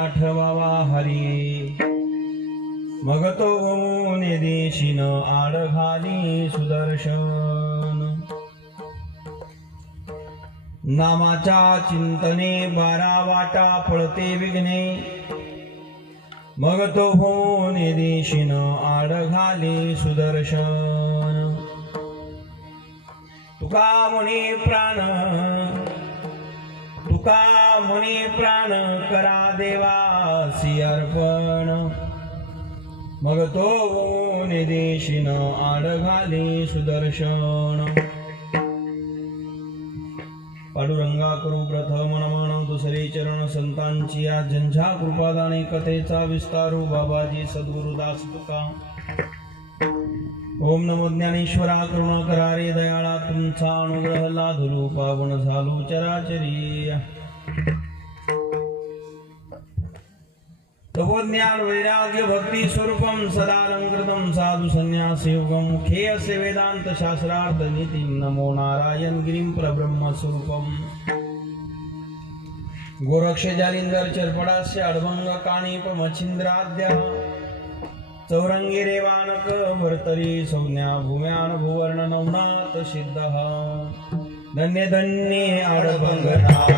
आठवावा हरी मग तो निदेशिन आड घाली सुदर्शन नामाच्या चिंतने 12 वाटा पळते विघ्ने मग तो निदेशिन आड घाली सुदर्शन तुका मुनी प्राण करा देवासी अर्पण मग तो निदेशिन आड घाली सुदर्शन पांडुरंगा करू प्रथम नमन दुसरे चरण संतांची या जंझा कृपादाने कथेचा विस्तारू बाबाजी सद्गुरुदास तुका ओम नमो ज्ञानेश्वरा करुणा करारे दयाळा तुमचा अनुग्रह लाधुलो पावन झालो चराचरी तपोज्ञान वैराग्य भक्ती स्वरूपम सदालंकृतम साधु संन्यास योगम मुखे असे वेदांत शास्त्रार्थ नीति नमो नारायण गिरीं परब्रह्म स्वरूपम गोरक्ष जालिंदर चरपडास्य अडभंग काणीप मच्छिंद्राद्या चौरंगी रेवानक भरतरी संज्ञा भूम्यान भुवर्ण नवनाथ सिद्ध धन्य धन्य अडभंगनाथा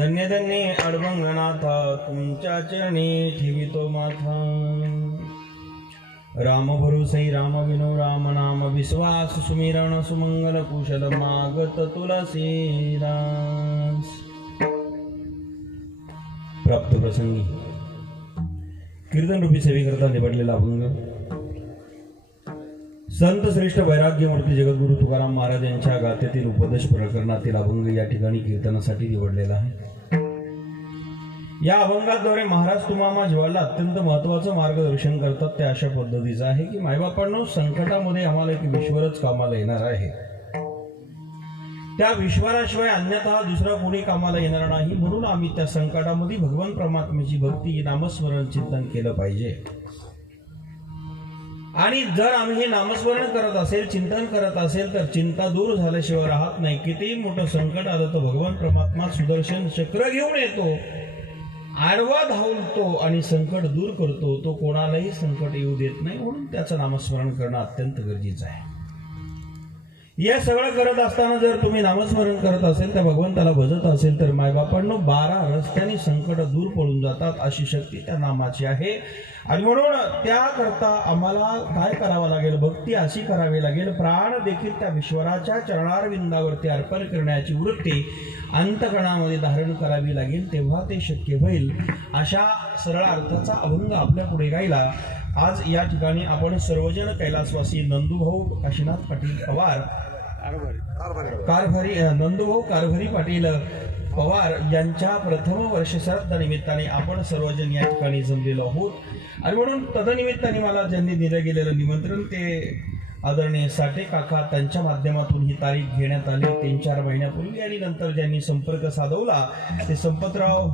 धन्य धन्य अडभंगनाथा तुमच्या चरणी ठेवितो माथा राम भरोसई राम विनो राम नाम विश्वास सुमिरण सुमंगल कुशल मागत तुलसी दास प्राप्त प्रसंगी कीर्तन रूपी सेवेकरता निवडलेला अभंग संत श्रेष्ठ वैराग्यमूर्ती जगद्गुरु तुकाराम महाराज यांच्या गाथेतील उपदेश प्रकरणातील अभंग या ठिकाणी कीर्तनासाठी निवडलेला आहे। या अभंगाद्वारे महाराज तुम्हाला जीवाला अत्यंत महत्त्वाचं मार्गदर्शन करतात ते अशा पद्धतीचं आहे की मायबापांनो संकटामध्ये आम्हाला एक ईश्वरच कामाला येणार आहे, त्या ईश्वराशिवाय अन्यथा दुसरा कोणी कामाला येणार नाही, म्हणून आम्ही त्या संकटामध्ये भगवान परमात्म्याची भक्ती नामस्मरण चिंतन केलं पाहिजे। आणि जर आम्ही हे नामस्मरण करत असेल चिंतन करत असेल तर चिंता दूर झाल्याशिवाय राहत नाही। कितीही मोठं संकट आलं तर भगवान परमात्मा सुदर्शन चक्र घेऊन येतो, आडवा धावतो आणि संकट दूर करतो, तो कोणालाही संकट येऊ देत नाही, म्हणून त्याचं नामस्मरण करणं अत्यंत गरजेचं आहे। या सगळं करत असताना जर तुम्ही नामस्मरण करत असेल तर भगवंताला भजत असेल तर मायबापांनो 12 रस्त्यांनी संकट दूर पळून जातात अशी शक्ती त्या नामाची आहे। आणि म्हणून त्याकरता आम्हाला काय करावं लागेल, भक्ती अशी करावी लागेल, प्राण देखील त्या ईश्वराच्या चरणारविंदावरती अर्पण करण्याची वृत्ती अंतकरणामध्ये धारण करावी लागेल, तेव्हा ते शक्य होईल। अशा सरळ अर्थाचा अभंग आपल्या पुढे गायला आज या ठिकाणी आपण सर्वजन कैलासवासी नंदूभाऊ काशीनाथ पाटील पवार नंदूभाऊ कारभारी पाटील पवार यांच्या प्रथम वर्ष श्राद्ध निमित्ताने आपण सर्वजण या ठिकाणी जमलेलो आहोत। आणि म्हणून तदनिमित्ताने मला ज्यांनी दिलं गेलेलं निमंत्रण ते आदरणीय साठे काका त्यांच्या माध्यमातून ही तारीख घेण्यात आली 3-4 महिन्यापूर्वी, आणि नंतर ज्यांनी संपर्क साधवला ते संपतराव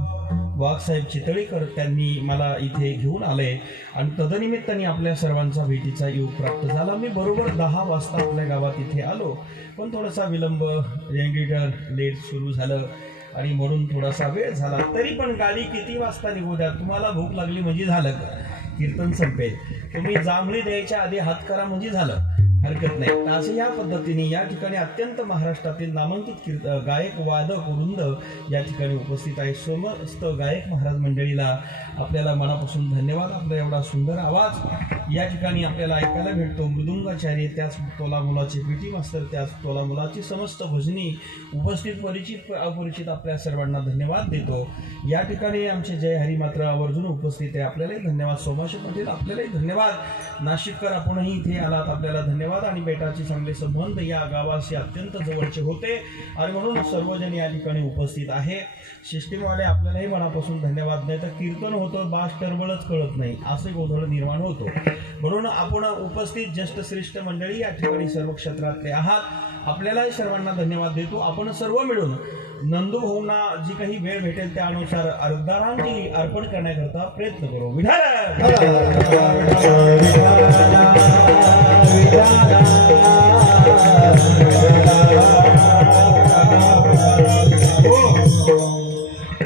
वाघसाहेब चितळीकर त्यांनी मला इथे घेऊन आले आणि तदनिमित्ताने आपल्या सर्वांचा भेटीचा योग प्राप्त झाला। मी बरोबर 10 वाजता आपल्या गावात इथे आलो, पण थोडासा विलंब जनरेटर लेट सुरू झालं आणि म्हणून थोडासा वेळ झाला। तरी पण गाडी किती वाजता निघू द्या, तुम्हाला भूक लागली म्हणजे झालं, कीर्तन संपेल, तुम्ही जांभळी द्यायच्या आधी हात करा म्हणजे झालं। हरकत नाही. तर असं या पद्धतीने या ठिकाणी अत्यंत महाराष्ट्रातील नामांकित गायक वादक वृंद या ठिकाणी उपस्थित आहे. समस्त गायक महाराज मंडळीला आपल्याला मनापासून धन्यवाद. आपला एवढा सुंदर आवाज या ठिकाणी आपल्याला ऐकायला भेटतो. मृदुंगाचार्य, त्याच तोला मुलाचे पीटी मास्तर, त्याच तोला मुलाची समस्त भजनी उपस्थित, परिचित अपरिचित आपल्या सर्वांना धन्यवाद देतो. या ठिकाणी आमचे जय हरी मात्र आवर्जून उपस्थित आहे. आपल्यालाही धन्यवाद. सोमाशी पटेल आपल्यालाही धन्यवाद. नाशिककर आपणही इथे आलात, आपल्याला धन्यवाद. आणि बेटाचे चांगले संबंध या गावाशी अत्यंत जवळचे होते आणि म्हणून सर्वजण या ठिकाणी उपस्थित आहे. सिस्टीमवाले आपल्यालाही मनापासून धन्यवाद. नाही तर कीर्तन होतं, बास टरबळच कळत नाही, असे गोंधळ निर्माण होतो. म्हणून आपण उपस्थित ज्येष्ठ श्रेष्ठ मंडळी या ठिकाणी सर्व क्षेत्रातले आहात, आपल्यालाही सर्वांना धन्यवाद देतो. आपण सर्व मिळून नंदूभाऊंना जी काही वेळ भेटेल त्यानुसार अर्धारांजली अर्पण करण्याकरता प्रयत्न करू.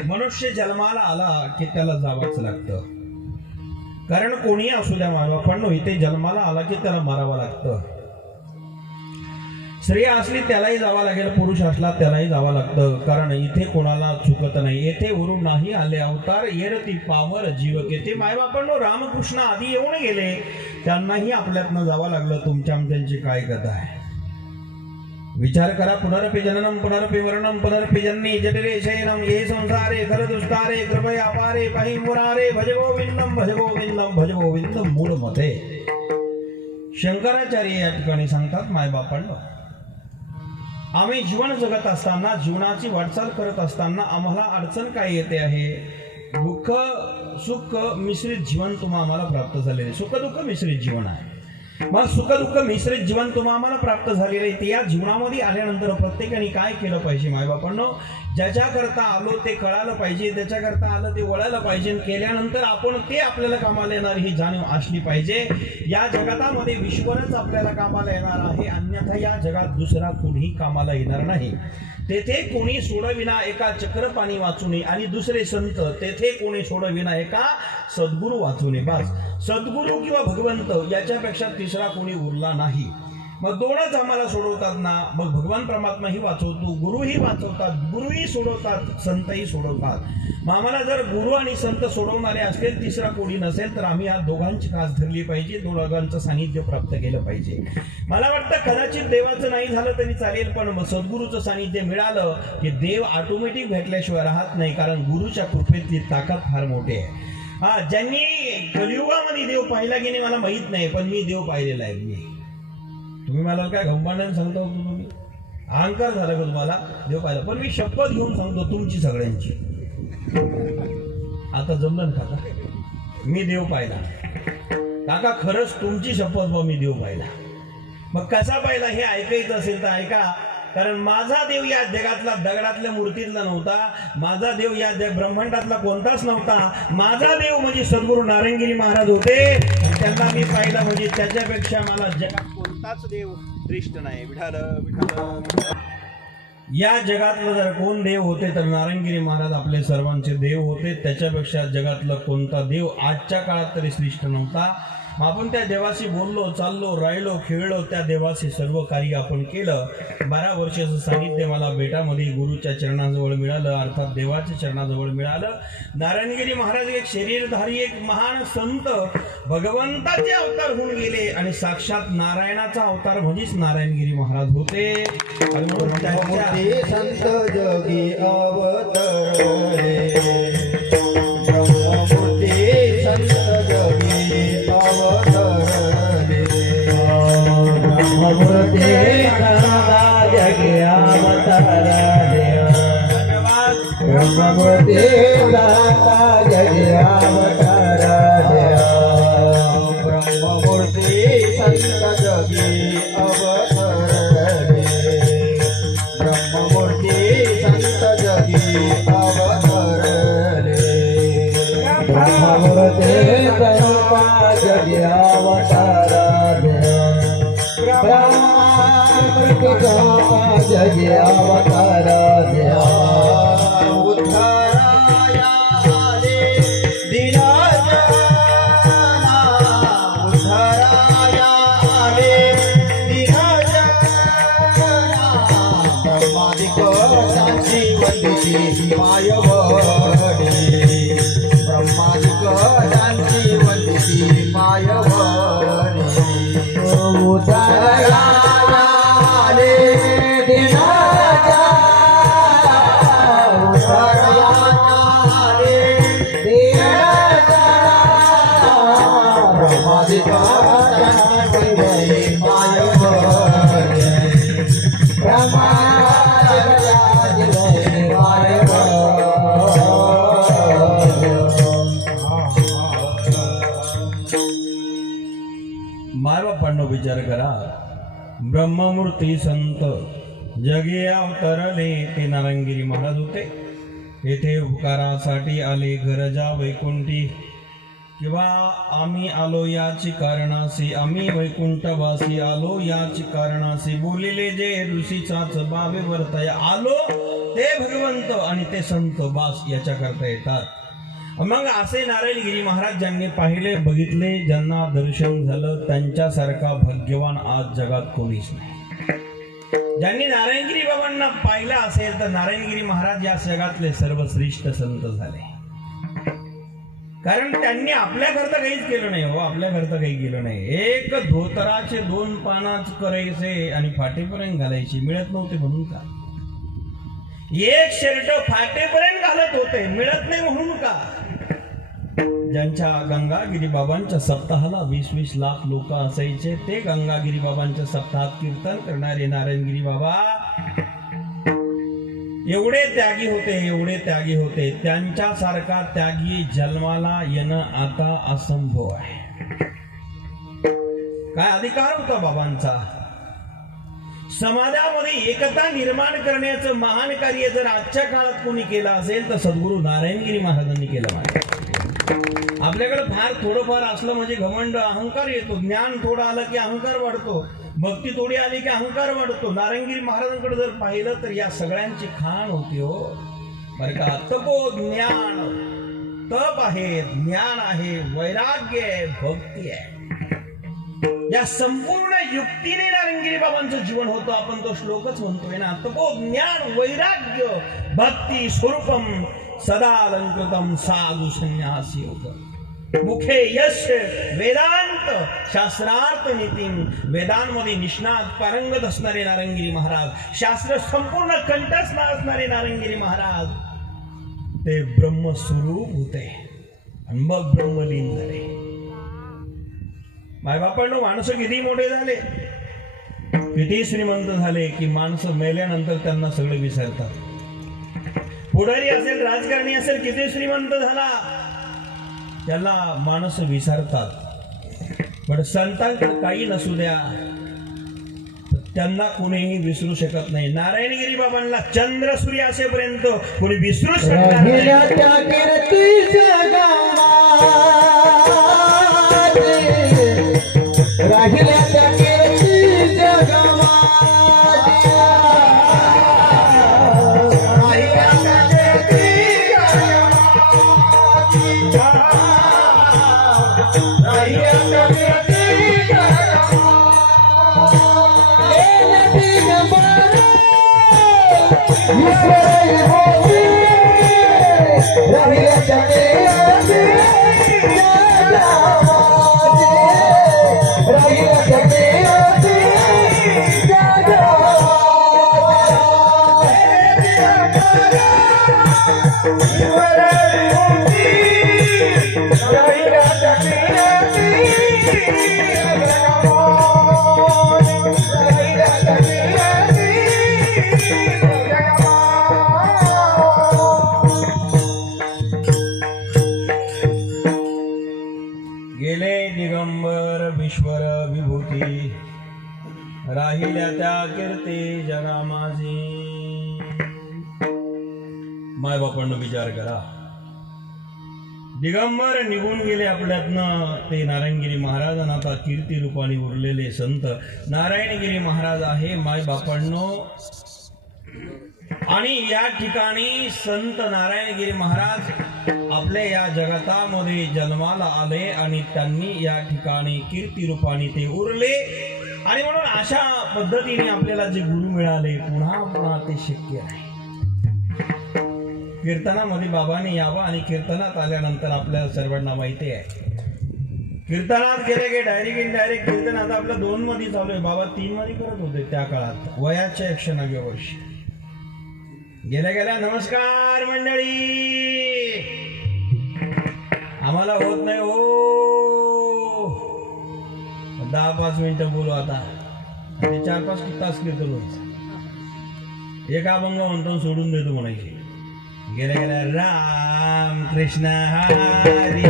मनुष्य जन्माला आला की त्याला जावंच लागतं, कारण कोणी असू द्या मानवा, पण इथे जन्माला आला की त्याला मारावं लागतं. स्त्री असली त्यालाही जावं लागेल, पुरुष असला त्यालाही जावं लागतं, कारण इथे कोणाला चुकत नाही. येथे वरून नाही आले अवतार, येरती पावर जीव केते. मायबापांनो, रामकृष्ण आधी येऊन गेले, त्यांनाही आपल्यातनं जावं लागलं. तुमच्या आमच्यांची काय कथा आहे विचार करा. पुनरपि जननम पुनरपि मरणम पुनरपि जन्मी जटिले शयनम ये संसारे खरदुष्टारे कृपया अपारे पाहि मुरारे भज गोविंदम भज गोविंदम भज गोविंदम. मूळ मते शंकराचार्य या ठिकाणी सांगतात, मायबापांनो, आम्ही जीवन जगत असताना, जीवनाची वाटचाल करत असताना आम्हाला अडचण काय येते आहे? दुःख सुख मिश्रित जीवन तुम्हा आम्हाला प्राप्त झालेले. सुख दुःख मिश्रित जीवन आहे. मग सुख दुःख मिश्रित जीवन तुम्हा आम्हाला प्राप्त झालेलं आहे. या जीवनामध्ये आल्यानंतर प्रत्येकाने काय केलं पाहिजे? मायबापांनो, ज्याच्याकरता आलो ते कळालं पाहिजे, त्याच्याकरता आलं ते वळायला पाहिजे. केल्यानंतर आपण ते आपल्याला कामाला येणार ही जाणीव असली पाहिजे. या जगतामध्ये ईश्वरच आपल्याला कामाला येणार आहे, अन्यथा या जगात दुसरा कोणीही कामाला येणार नाही. तेथे कोणी सोडविना एका चक्रपाणी वाचूने, आणि दुसरे संत तेथे कोणी सोडविना एका सद्गुरू वाचूने. बस, सद्गुरू किंवा भगवंत याच्यापेक्षा तिसरा कोणी उरला नाही. मग दोनच आम्हाला सोडवतात ना, मग भगवान परमात्माही वाचवतो, गुरुही वाचवतात, गुरुही सोडवतात, संतही सोडवतात. मग आम्हाला जर गुरु आणि संत सोडवणारे असतील, तिसरा कोणी नसेल, तर आम्ही या दोघांची कास धरली पाहिजे, दोघांचं सानिध्य प्राप्त केलं पाहिजे. मला वाटतं कदाचित देवाचं नाही झालं तरी चालेल, पण सद्गुरूचं सानिध्य मिळालं की देव ऑटोमॅटिक भेटल्याशिवाय राहत नाही, कारण गुरुच्या कृपेतली ताकद फार मोठी आहे. ज्यांनी कलियुगामध्ये देव पाहिला की नाही मला माहित नाही, पण मी देव पाहिलेला आहे. तुम्ही मला काय घंबांड्याने सांगता होतो, तुम्ही अहंकार झाला का तुम्हाला? देव पाहिला, पण मी शपथ घेऊन सांगतो तुमची सगळ्यांची. आता जमलं काका, मी देव पाहिला. काका खरंच तुमची शपथ, मी देव पाहिला. मग कसा पाहिला हे ऐकायचं असेल तर ऐका, कारण माझा देव या जगातला दगडातल्या मूर्तीतला नव्हता, माझा देव या ब्रह्मांडातला कोणताच नव्हता. माझा देव म्हणजे सद्गुरू नारायणगिरी महाराज होते, त्यांना मी पाहिला. म्हणजे त्याच्यापेक्षा मला जगात कोणताच देव श्रेष्ठ नाही. विठाल या जगातलं जर कोण देव होते तर नारायणगिरी महाराज आपले सर्वांचे देव होते. त्याच्यापेक्षा जगातलं कोणता देव आजच्या काळात तरी श्रेष्ठ नव्हता. आपण त्या देवाशी बोललो, चाललो, राहिलो, खेळलो, त्या देवाशी सर्व कार्य आपण केलं. 12 वर्षाचं सानिध्य मला बेटामध्ये गुरुच्या चरणाजवळ मिळालं, अर्थात देवाच्या चरणाजवळ मिळालं. नारायणगिरी महाराज एक शरीरधारी, एक महान संत, भगवंताचे अवतार होऊन गेले आणि साक्षात नारायणाचा अवतार म्हणजेच नारायणगिरी महाराज होते. आणि म्हणून त्यांच्या संत जगी अवतरले, ब्रह्ममूर्ती सदा जगी अवतरले, ब्रह्ममूर्ती सदा जगी अवतरले, ब्रह्ममूर्ती संत जगी अवतरले, ब्रह्ममूर्ती संत जगी अवतरले, ब्रह्ममूर्ती संत जगी अवतरले, जगी अवतरले, उद्धाराया आले दीनजना, उद्धाराया आले कटांची वंदिती मायवडी ब्रह्मादी कटांची वंदिती मायवडी उदयाला आले दिनाच्या उदयाला आले दिनाच्या ब्रह्मादी कटांची वंदिती मायवडी मायबापांनो विचार करा, ब्रह्ममूर्ती संत जगे अवतरले ते नारायणगिरी महाराज होते. येथे उपकारासाठी आले गरजा वैकुंठी, किंवा आम्ही आलो याची कारणासी, आम्ही वैकुंठवासी आलो याची कारणासी, बोलिले जे ऋषीचाच बाबे वर्तय, आलो ते भगवंत आणि ते संत बास याच्या करता येतात. मग असे नारायणगिरी महाराज ज्यांनी पाहिले बघितले, ज्यांना दर्शन झालं, त्यांच्यासारखा भाग्यवान आज जगात कोणीच नाही. ज्यांनी नारायणगिरी बाबांना पाहिलं असेल तर नारायणगिरी महाराज या जगातले सर्वश्रेष्ठ संत झाले. कारण त्यांनी आपल्याकरता काहीच केलं नाही हो, आपल्याकरता काही केलं नाही. एक धोतराचे 2 पानाच करायचे आणि फाटेपर्यंत घालायची, मिळत नव्हते म्हणून का? एक शर्ट फाटेपर्यंत घालत होते, मिळत नाही म्हणून का? ज्यांच्या गंगागिरी बाबांच्या सप्ताहाला 20-20 लाख लोक असायचे, ते गंगागिरी बाबांच्या सप्ताहात कीर्तन करणारे नारायणगिरी बाबा एवढे त्यागी होते, एवढे त्यागी होते. त्यांच्यासारखा त्यागी जन्माला येणं आता असंभव आहे. काय अधिकार होता बाबांचा? समाजामध्ये एकता निर्माण करण्याचं महान कार्य जर आजच्या काळात कोणी केलं असेल तर सद्गुरू नारायणगिरी महाराजांनी केलं आहे. आपल्याकडे फार थोडंफार असलं म्हणजे घमंड अहंकार येतो, ज्ञान थोडं आलं की अहंकार वाढतो, भक्ती थोडी आली की अहंकार वाढतो. नारायणगिरी महाराजांकडे जर पाहिलं तर या सगळ्यांची खाण होती हो बरं का. तपो ज्ञान, तप आहे, ज्ञान आहे, वैराग्य आहे, भक्ती आहे. या संपूर्ण युक्तीने नारायणगिरी बाबांचं जीवन होतं. आपण तो श्लोकच म्हणतोय ना, तपो ज्ञान वैराग्य भक्ती स्वरूपम सदा अलंकृतम साधु संन्यासी योग मुखे यश वेदांत शास्त्रार्थ नीतीम. वेदांमध्ये निष्णात पारंगत असणारे नारायणगिरी महाराज, शास्त्र संपूर्ण कंठस्थ असणारे नारायणगिरी महाराज, ते ब्रह्मस्वरूप होते आणि मग ब्रह्मलीन झाले. मायबापांनो, माणसं किती मोठे झाले, किती श्रीमंत झाले की माणसं मेल्यानंतर त्यांना सगळे विसरतात. पुढारी असेल, राजकारणी असेल, किती श्रीमंत झाला त्याला माणसं विसरतात. पण संतांकडे काही नसू द्या, त्यांना कोणीही विसरू शकत नाही. नारायणगिरी बाबांना चंद्र सूर्य असेपर्यंत कोणी विसरू शकणार नाही. राहिल्या त्या कीर्ती जगमा गेले दिगंबर विश्वर विभूती, राहिल्या त्या कीर्ती जगा माझी. मायबापांनो विचार करा, दिगंबर निघून गेले आपल्यातनं ते नारायणगिरी महाराज, आणि आता कीर्ती रूपाने उरलेले संत नारायणगिरी महाराज आहे. मायबापांनो, आणि या ठिकाणी संत नारायणगिरी महाराज आपल्या या जगतामध्ये जन्माला आले आणि त्यांनी या ठिकाणी कीर्ती रूपाने ते उरले. आणि म्हणून अशा पद्धतीने आपल्याला जे गुरु मिळाले पुन्हा पुन्हा ते शक्य नाही. कीर्तनामध्ये बाबांनी यावं आणि कीर्तनात आल्यानंतर आपल्याला सर्वांना माहिती आहे कीर्तनात गेले की डायरेक्ट कीर्तन आता आपलं 2 मध्ये चालू आहे. बाबा 3 मध्ये करत होते त्या काळात वयाच्या 109व्या वर्षी. गेल्या नमस्कार मंडळी, आम्हाला होत नाही हो, 10-5 मिनिटं बोलू आता. 4-5 तास कीर्तन होत. एक अभंग म्हणतो सोडून देतो म्हणायचे. गेल्या राम कृष्ण हरी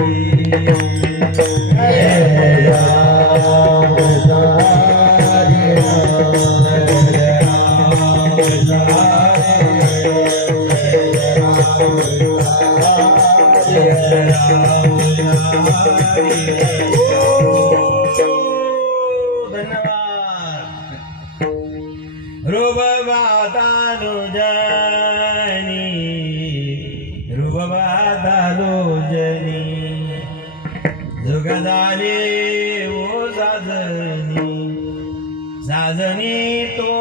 साजनी तो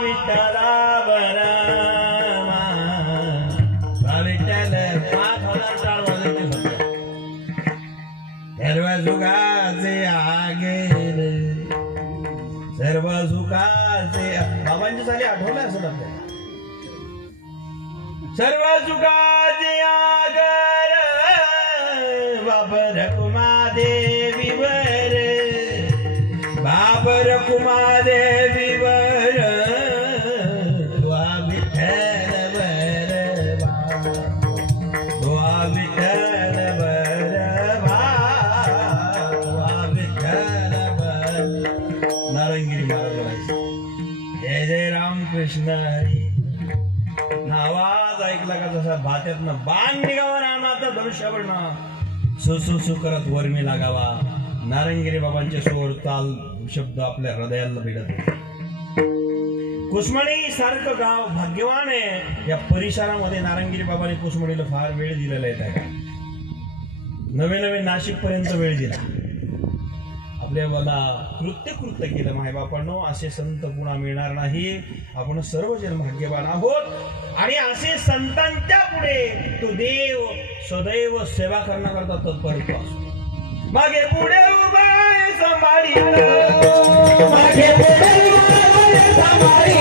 विठ्ठला बरा विठ्ठल 5,000 टाळ वाजवते सर्व सुखाचे आगेल सर्व सुखाचे. बाबांची साली आठवलं असं आपल्याला. सर्व सुखाचे आगर बाबर कुमादेवी वर बाबर कुमादेवी वर तुआ विठ्ठल बर तुआ विठ्ठल बर तुआ विठ्ठल बर. नारंगिरी महाराज जय जय रामकृष्ण हरी. आवाज ऐकला का जसा भात्यातनं बाण निघावा रानाचा धनुष्यावरनं सुसुसु करत वर्मी लागावा. नारंगिरी बाबांचे स्वर ताल शब्द आपल्या हृदयाला भिडत. कुसमडी सारखं गाव भाग्यवान आहे. या परिसरामध्ये नारंगिरी बाबांनी कुसमडीला फार वेळ दिलेला आहे. त्या नवे नाशिक पर्यंत वेळ दिला. आपल्याला कृत्य केलं. मायबापांनो असे संत पुन्हा मिळणार नाही. आपण सर्वजण भाग्यवान आहोत आणि असे संतांच्या पुढे तो देव सदैव सेवा करण्याकरता तत्पर असतो. मागे पुढे उभा आहे संभाळी मागे पुढे उभा आहे संभाळी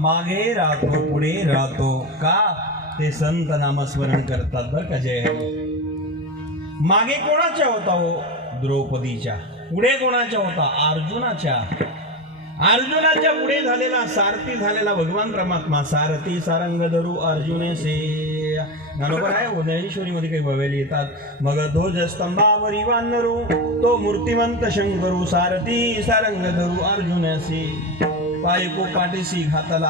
मागे राहतो पुढे राहतो का ते संत नामस्मरण करतात बर का. जय हरी. मागे कोणाच्या होता हो? द्रौपदीच्या. पुढे कोणाच्या होता? अर्जुनाच्या. अर्जुनाच्या पुढे झालेला सारथी झालेला भगवान परमात्मा. सारथी सारंग धरू अर्जुने से बरोबर आहे. उदयनेश्वरी मध्ये काही भवेली येतात. मग ध्वज स्तंभावरी वानरू तो मूर्तिमंत शंकरू सारथी सारंग धरू अर्जुनसे पायको पाठीशी घातला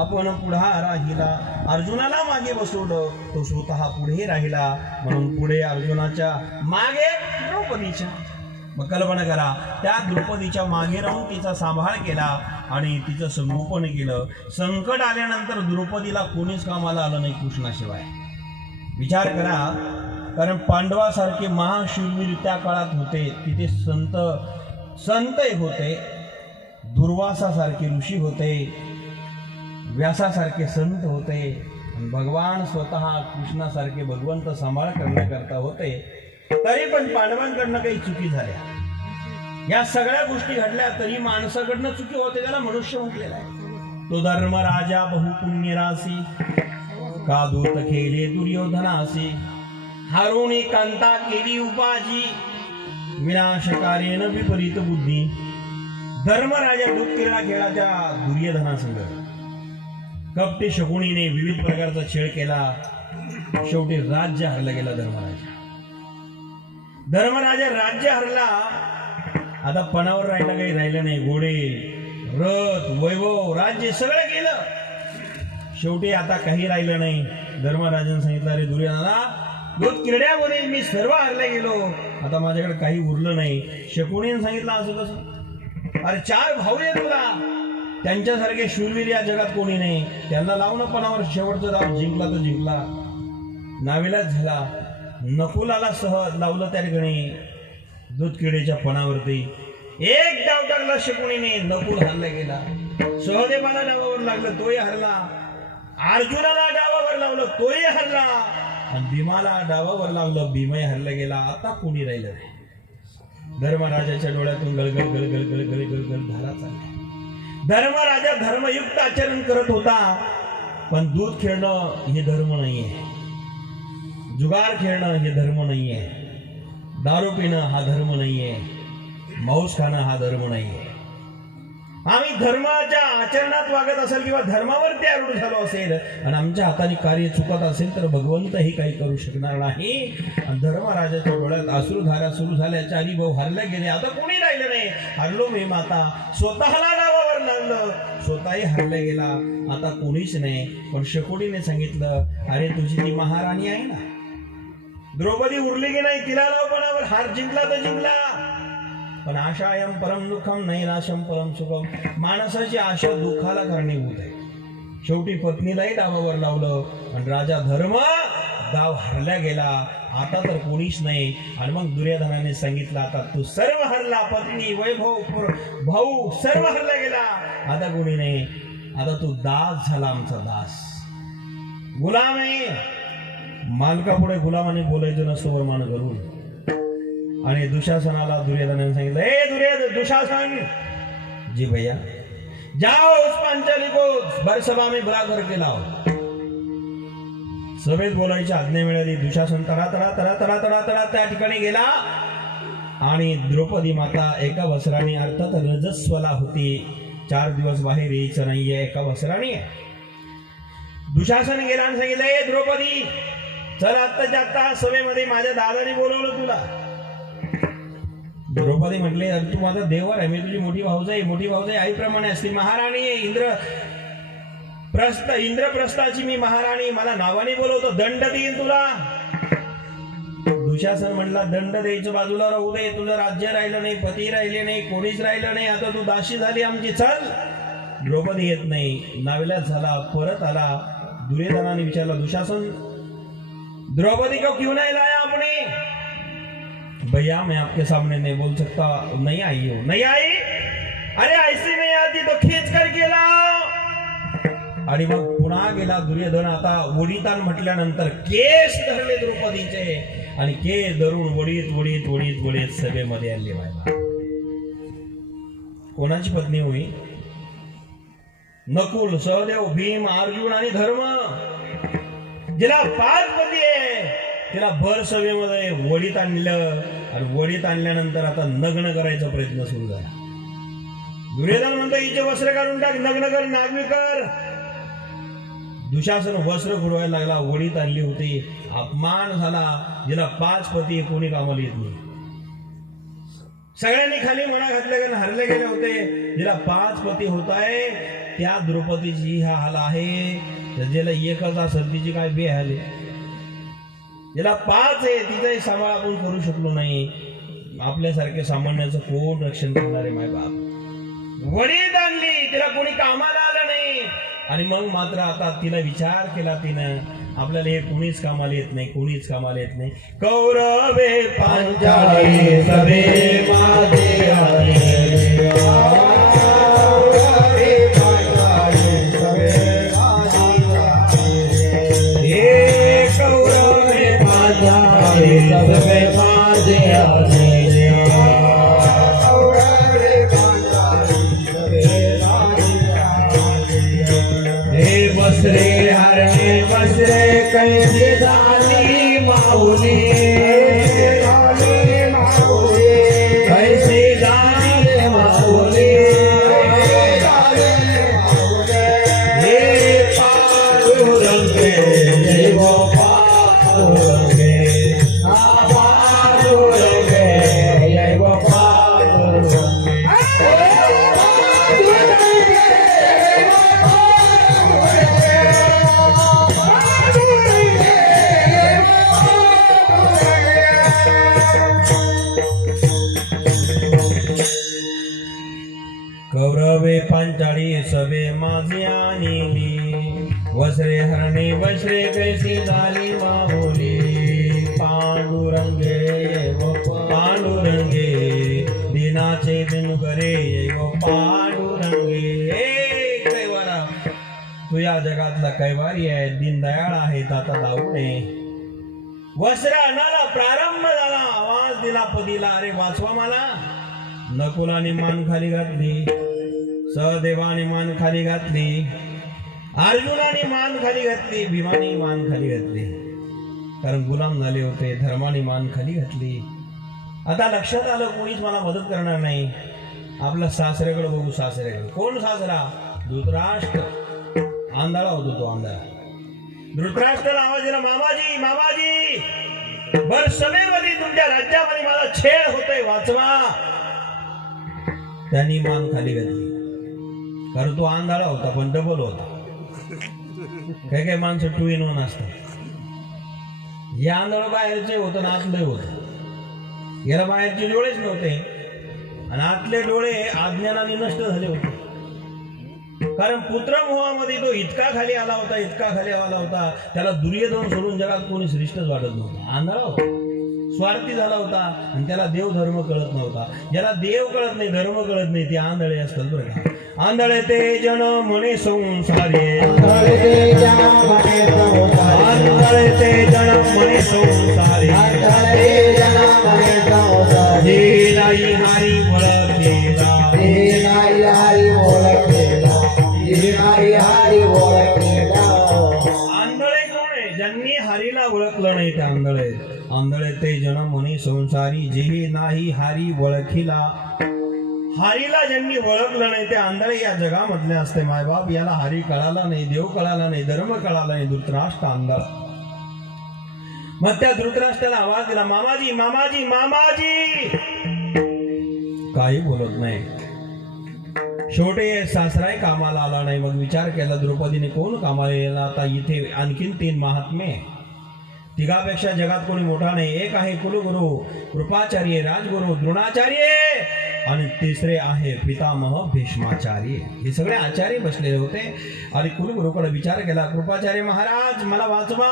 आपण पुढा राहिला. अर्जुनाला मागे बसवलं तो स्वतः पुढे राहिला. म्हणून पुढे अर्जुनाच्या मागे द्रौपदीच्या. मग कल्पना करा त्या द्रौपदीच्या मागे राहून तिचा सांभाळ केला आणि तिचं संगोपन केलं. संकट आल्यानंतर द्रौपदीला कोणीच कामाला आलं नाही कृष्णाशिवाय. विचार करा. कारण पांडवासारखे महाशूरवीर त्या काळात होते. तिथे संत होते. दुर्वासासारखे ऋषी होते. व्यासासारखे संत होते. भगवान स्वतः कृष्णासारखे भगवंत सांभाळ करण्याकरता होते. तरी पण पांडवांकडनं काही चुकी झाल्या. या सगळ्या गोष्टी घडल्या तरी माणसाकडनं चुकी होते. त्याला मनुष्य म्हटलेला आहे. तो धर्म राजा बहुपुण्य रासी का दूत खेले दुर्योधनासी हारुणी कांता केली उपाजी विनाशकारेन विपरीत बुद्धी धर्मराजा दूध क्रीडा खेळाच्या दुर्योधनासंग कपटी शकुनीने विविध प्रकारचा खेळ केला. शेवटी राज्य हरला गेला. धर्मराजा राज्य हरला. आता पणावर राहिला काही राहिलं नाही. घोडे, रथ, वैभव, राज्य सगळं गेलं. शेवटी आता काही राहिलं नाही. धर्मराजाने सांगितलं, अरे दुर्योधना, दूध क्रीड्यामध्ये मी सर्व हरले गेलो, आता माझ्याकडे काही उरलं नाही. शकुनीने सांगितलं, असं कसं? अरे 4 भाऊ आहे तुला, त्यांच्यासारखे शूरवीर या जगात कोणी नाही. त्यांना लावणं पणावर शेवटचं डाव, जिंकला तर जिंकला. नाविलाज झाला. नकुलाला लावलं त्या ठिकाणी दूध क्रीडेच्या पणावरती. एक डाव टाकला शकुनीने, नकुल हरला गेला. सहदेवाला डावावर लागलं, तोही हरला. अर्जुनाला डावावर लावलं, तोही हरला. आणि भीमाला डावावर लावलं, भीमही हरला गेला. आता कोणी राहिलं नाही. धर्मराजाच्या डोळ्यातून गलगल गलगल गलगल गलगल धारा चालल्या. धर्मराजा धर्मयुक्त आचरण करत होता, पण दूध खेळणं हे धर्म नाहीये. जुगार खेळणं हे धर्म नाहीये. दारू पिणं हा धर्म नाहीये. मांस खाणं हा धर्म नाहीये. आम्ही धर्माच्या आचरणात वागत असेल किंवा धर्मावरती आरूढ झालो असेल आणि आमच्या हाताने कार्य चुकत असेल तर भगवंतही काही करू शकणार नाही. आणि धर्मराजाच्या डोळ्यात अश्रुधारा सुरू झाल्याच्या आणि भाऊ हरले गेले. आता कोणी राहिलं नाही. हरलो मी माता, स्वतःला नावावर लागलं, स्वतःही हरले गेला. आता कोणीच नाही. पण शकुनीने सांगितलं, अरे तुझी ती महाराणी आहे ना, द्रौपदी उरली की नाही, तिला लावपणावर हार जिंकला तर जिंकला. पण आशायम परम दुःखम नैराश्यम परम सुखम. माणसाची आशा दुःखाला कारणीभूत आहे. शेवटी पत्नीलाही डावावर लावलं आणि राजा धर्म डाव हरला गेला. आता तर कोणीच नाही. आणि मग दुर्योधनाने सांगितलं, आता तू सर्व हरला, पत्नी, वैभव, भाऊ सर्व हरला गेला. आता कोणी नाही. आता तू दास झाला, आमचा दास, गुलाम आहे. मालकापुढे गुलामाने बोलायचं नसतं वरमान करून. आणि दुशासनाला दुर्योधनाने सांगितलं, ए दुशासन जी भैया, जाओ उस पांचाली को भरसभा में बुला करके लाओ. सभेत बोलायची आज्ञा मिळाली. दुशासन तडा तडा तडा तडा तडा तडा त्या ठिकाणी गेला. आणि द्रौपदी माता एका वस्त्राने, अर्थात रजस्वला होती, 4 दिवस बाहेर यायचं नाहीये, एका वस्त्राने. दुशासन गेला आणि सांगितलं, ए द्रौपदी, चल आत्ताच्या आत्ता सभेमध्ये, माझ्या दादाने बोलवलं तुला. द्रौपदी म्हटले, अरे तू माझा देवर आहे, मी तुझी मोठी भाऊजाई आईप्रमाणे असते, महाराणी आहे, इंद्रप्रस्थाची मी महाराणी, मला नावाने बोलवतो, दंड देईन तुला. दुशासन म्हणला, दंड द्यायचं बाजूला राहू दे, तुझं राज्य राहिलं नाही, पती राहिले नाही, कोणीच राहिलं नाही, आता तू दाशी झाली आमची, चल. द्रौपदी येत नाही. नाविलाज झाला, परत आला. दुर्योधनाने विचारलं, दुशासन, द्रौपदी को क्यों नहीं लाया आपने? भैया मैं आपके सामने नहीं बोल सकता, नहीं आई हो. नहीं आई? अरे ऐसी नहीं आती तो खींच कर गेला. आणि मग पुन्हा गेला दुर्योधन. आता वडीतान म्हटल्यानंतर केस धरले द्रौपदीचे आणि केस धरून वडीत वडीत वडीत वडीत सभेमध्ये आणले. व्हायला कोणाची पत्नी होई? नकुल, सहदेव, भीम, अर्जुन आणि धर्म. जिला 5 पती आहे तिला भर सभेमध्ये वडीत आणलं. आणि वडीत आणल्यानंतर आता नग्न करायचा प्रयत्न सुरू झाला. दुर्योधन म्हणतो, हिचे वस्त्र काढून टाक, नग्न कर, नागवी कर. दुशासन वस्त्र खुडवायला लागला. वडीत आणली होती, अपमान झाला. जिला 5 पती कोणी कामाला येत नाही. सगळ्यांनी खाली मना घातले कारण हरले गेले होते. जिला 5 पती होत आहे त्या द्रौपदीची हा हाल आहे. ज्याला एकच असेल तिची काय बेहाल आहे. ज्याला 5 आहे तिचाही सांभाळ आपण करू शकलो नाही. आपल्यासारखे सामान्याचं कोण रक्षण करणारे माय बाप. वडीत आणली, तिला कोणी कामाला आलं नाही. आणि मग मात्र आता तिला विचार केला तिनं, आपल्याला हे कोणीच कामाला येत नाही, कोणीच कामाला येत नाही. कौरवे पांचाली सभे माझे आले, सभे माझे आले. वस्त्रे हरणे वस्त्रे कैसी झाली माऊली, कैसी झाली कौरवे पांचाळी सवे माझी आणली वस्त्रे हरणे वस्त्रे कैसी झाली माहुली पांडुरंगे व पांडुरंगे दिनाचे दिनकरे व पांडुरंगे कैवारा तू या जगातला कैवारी आहे दीनदयाळ आहे ताता दाऊने वस्त्र आणायला प्रारंभ झाला आवाज दिला पदीला अरे वाचवा मला नकुलाने मान खाली घातली सहदेवाने मान खाली घातली अर्जुनाने मान खाली घातली भीमाने मान खाली घातली कारण गुलाम झाले होते धर्माने मान खाली घातली आता लक्षात आलं कोणीच मला मदत करणार नाही आपल्या सासऱ्याकडे बघू सासऱ्याकडे कोण सासरा धृतराष्ट्र आंधळा होतो तो आंधळा धृतराष्ट्राला आवाज दिला मामाजी मामाजी बर सभेमध्ये तुमच्या राज्यामध्ये मला छेड होतोय वाचवा त्यांनी मान खाली घातली कारण तो आंधळा होता पण डबल होता काय काय माणसं 2 in 1 असतात या आंधळ बाहेरचे होतं ना आतले होत याला बाहेरचे डोळेच नव्हते आणि आतले डोळे अज्ञानाने नष्ट झाले होते कारण पुत्रमोहामध्ये तो इतका खाली आला होता त्याला दुर्योधन सोडून जगात कोणी श्रेष्ठच वाटत नव्हता आंधळा होता स्वार्थी झाला होता आणि त्याला देव धर्म कळत नव्हता ज्याला देव कळत नाही धर्म कळत नाही ते आंधळे असतात बरं का आंधळे ते जन म्हणे संसारी आंधळे ते जन म्हणे संसारी हे नाही हारी ओळखलेला आंधळे कोण आहे ज्यांनी हरीला ओळखलं नाही ते आंधळे आंधळे ते जन म्हणे संसारी जे नाही हारी ओळखीला हरीला ज्यांनी ओळखलं नाही ते आंधळे या जगामधले असते मायबाप याला हरी कळाला नाही देव कळाला नाही धर्म कळाला नाही धृतराष्ट्र आंधळ मग त्या धृतराष्ट्राला आवाज दिला मामाजी मामाजी मामाजी काही बोलत नाही शेवटी सासराय कामाला आला नाही मग विचार केला द्रौपदीने कोण कामाला येला आता इथे आणखीन 3 महात्मे तिघापेक्षा जगात कोणी मोठा नाही एक आहे कुलगुरु कृपाचार्य राजगुरु द्रोणाचार्य आणि तिसरे आहे पितामह भीष्माचार्य हे सगळे आचार्य बसलेले होते आणि कुलगुरुकडे विचार केला कृपाचार्य महाराज मला वाचवा